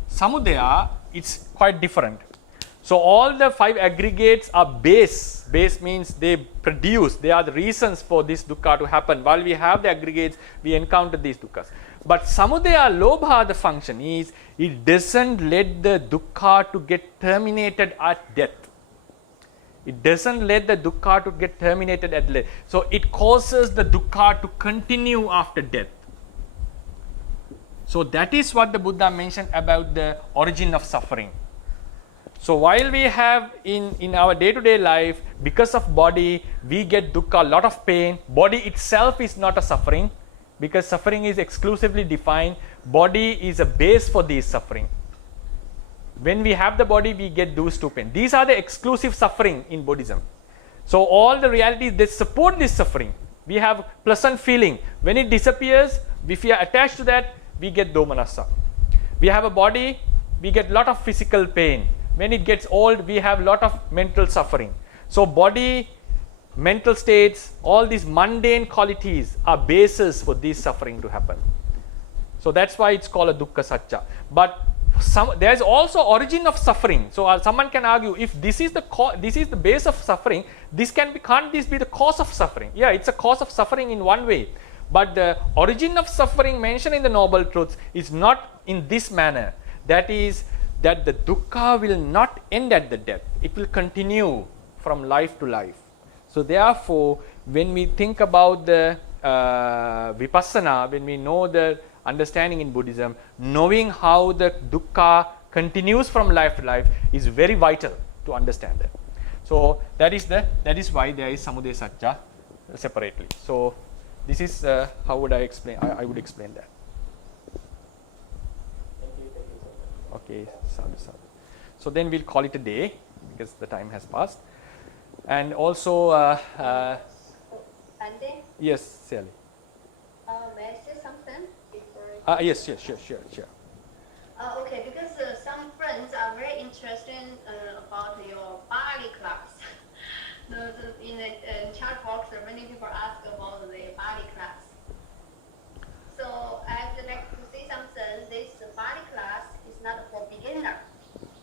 Samudaya, it's quite different. So all the 5 aggregates are base. Base means they produce, they are the reasons for this Dukkha to happen. While we have the aggregates, we encounter these Dukkhas. But Samudaya, Lobha, the function is, it doesn't let the Dukkha to get terminated at death. It doesn't let the Dukkha to get terminated at death. So it causes the Dukkha to continue after death. So that is what the Buddha mentioned about the origin of suffering. So while we have in our day-to-day life, because of body, we get Dukkha, a lot of pain. Body itself is not a suffering, because suffering is exclusively defined. Body is a base for this suffering. When we have the body, we get those two pain. These are the exclusive suffering in Buddhism. So all the realities, they support this suffering. We have pleasant feeling. When it disappears, if we are attached to that, we get domanassa. We have a body, we get lot of physical pain. When it gets old, we have lot of mental suffering. So body, mental states, all these mundane qualities are basis for this suffering to happen. So that's why it's called a dukkha satcha. But there is also origin of suffering. So someone can argue, if this is the base of suffering, can't this be the cause of suffering? Yeah, it's a cause of suffering in one way. But the origin of suffering mentioned in the Noble Truths is not in this manner. That is, that the dukkha will not end at the death. It will continue from life to life. So therefore, when we think about the vipassana, when we know the understanding in Buddhism, knowing how the dukkha continues from life to life is very vital to understand that. So that is why there is samudaya satcha separately. So this is how would I explain? I would explain that. Okay, sadhu, sadhu. So then we'll call it a day because the time has passed. And also, Sunday? Yes, Sally. May I say something before? Yes, sure. Okay, because some friends are very interested about your Bali class. In the chat box, many people ask about the Bali class. So I would like to say something. This Bali class is not for beginner.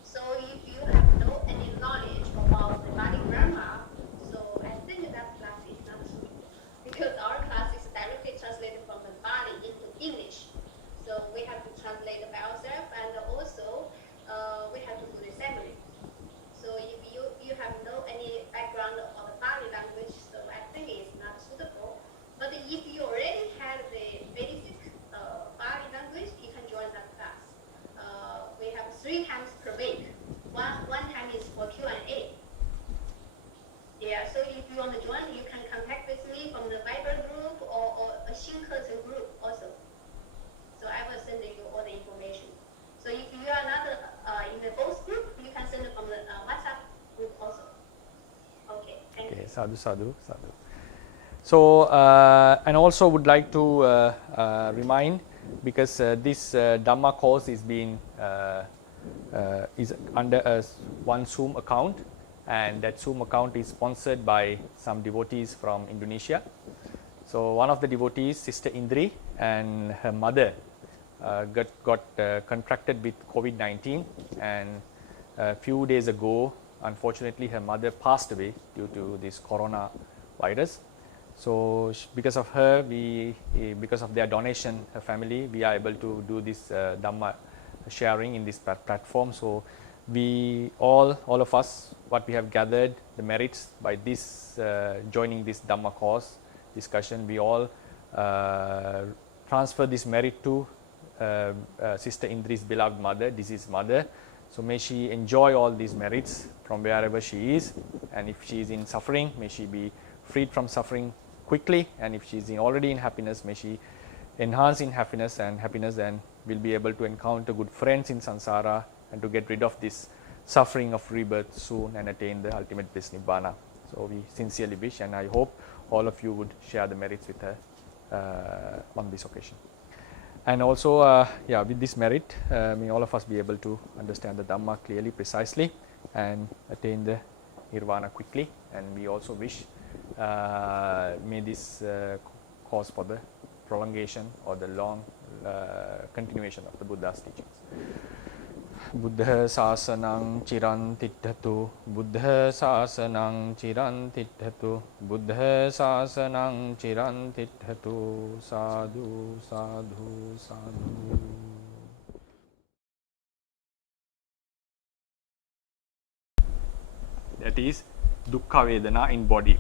So if you have no any knowledge about the Bali grammar, so I think that class is not suitable because our class is directly translated from the Bali into English. So we have to translate by ourselves, and also we have to do the assembly. So if you have no any background of the Bali language, so I think it's not suitable. But if you already have the basic Bali language, you can join that class. We have 3 times per week. One time is for Q&A. Yeah, so if you want to join, you can contact with me from the Viber group or a Sankhata group also. So I will send you all the information. So if you are not in the both group, you can send it from the WhatsApp group also. Okay, thank you. Sadhu. So, and also would like to remind, because this Dhamma course is being is under one Zoom account, and that Zoom account is sponsored by some devotees from Indonesia. So one of the devotees, Sister Indri, and her mother got contracted with COVID-19, and a few days ago, unfortunately, her mother passed away due to this coronavirus. So because of her, because of their donation, her family, we are able to do this Dhamma sharing in this platform. So we all of us, what we have gathered, the merits by this joining this Dhamma course discussion, we all transfer this merit to Sister Indri's beloved mother, deceased mother. So may she enjoy all these merits from wherever she is, and if she is in suffering, may she be freed from suffering quickly, and if she is already in happiness, may she enhance in happiness, and will be able to encounter good friends in samsara and to get rid of this suffering of rebirth soon and attain the ultimate bliss nibbana. So we sincerely wish, and I hope all of you would share the merits with her on this occasion. And also, with this merit, may all of us be able to understand the Dhamma clearly, precisely, and attain the nirvana quickly. And we also wish, may this cause for the prolongation or the long continuation of the Buddha's teachings. Buddha sasanang chiran tiddhatu, Buddha sasanang chiran tiddhatu, Buddha sasanang chiran tiddhatu, sadhu, sadhu, sadhu. That is dukkha vedana in body.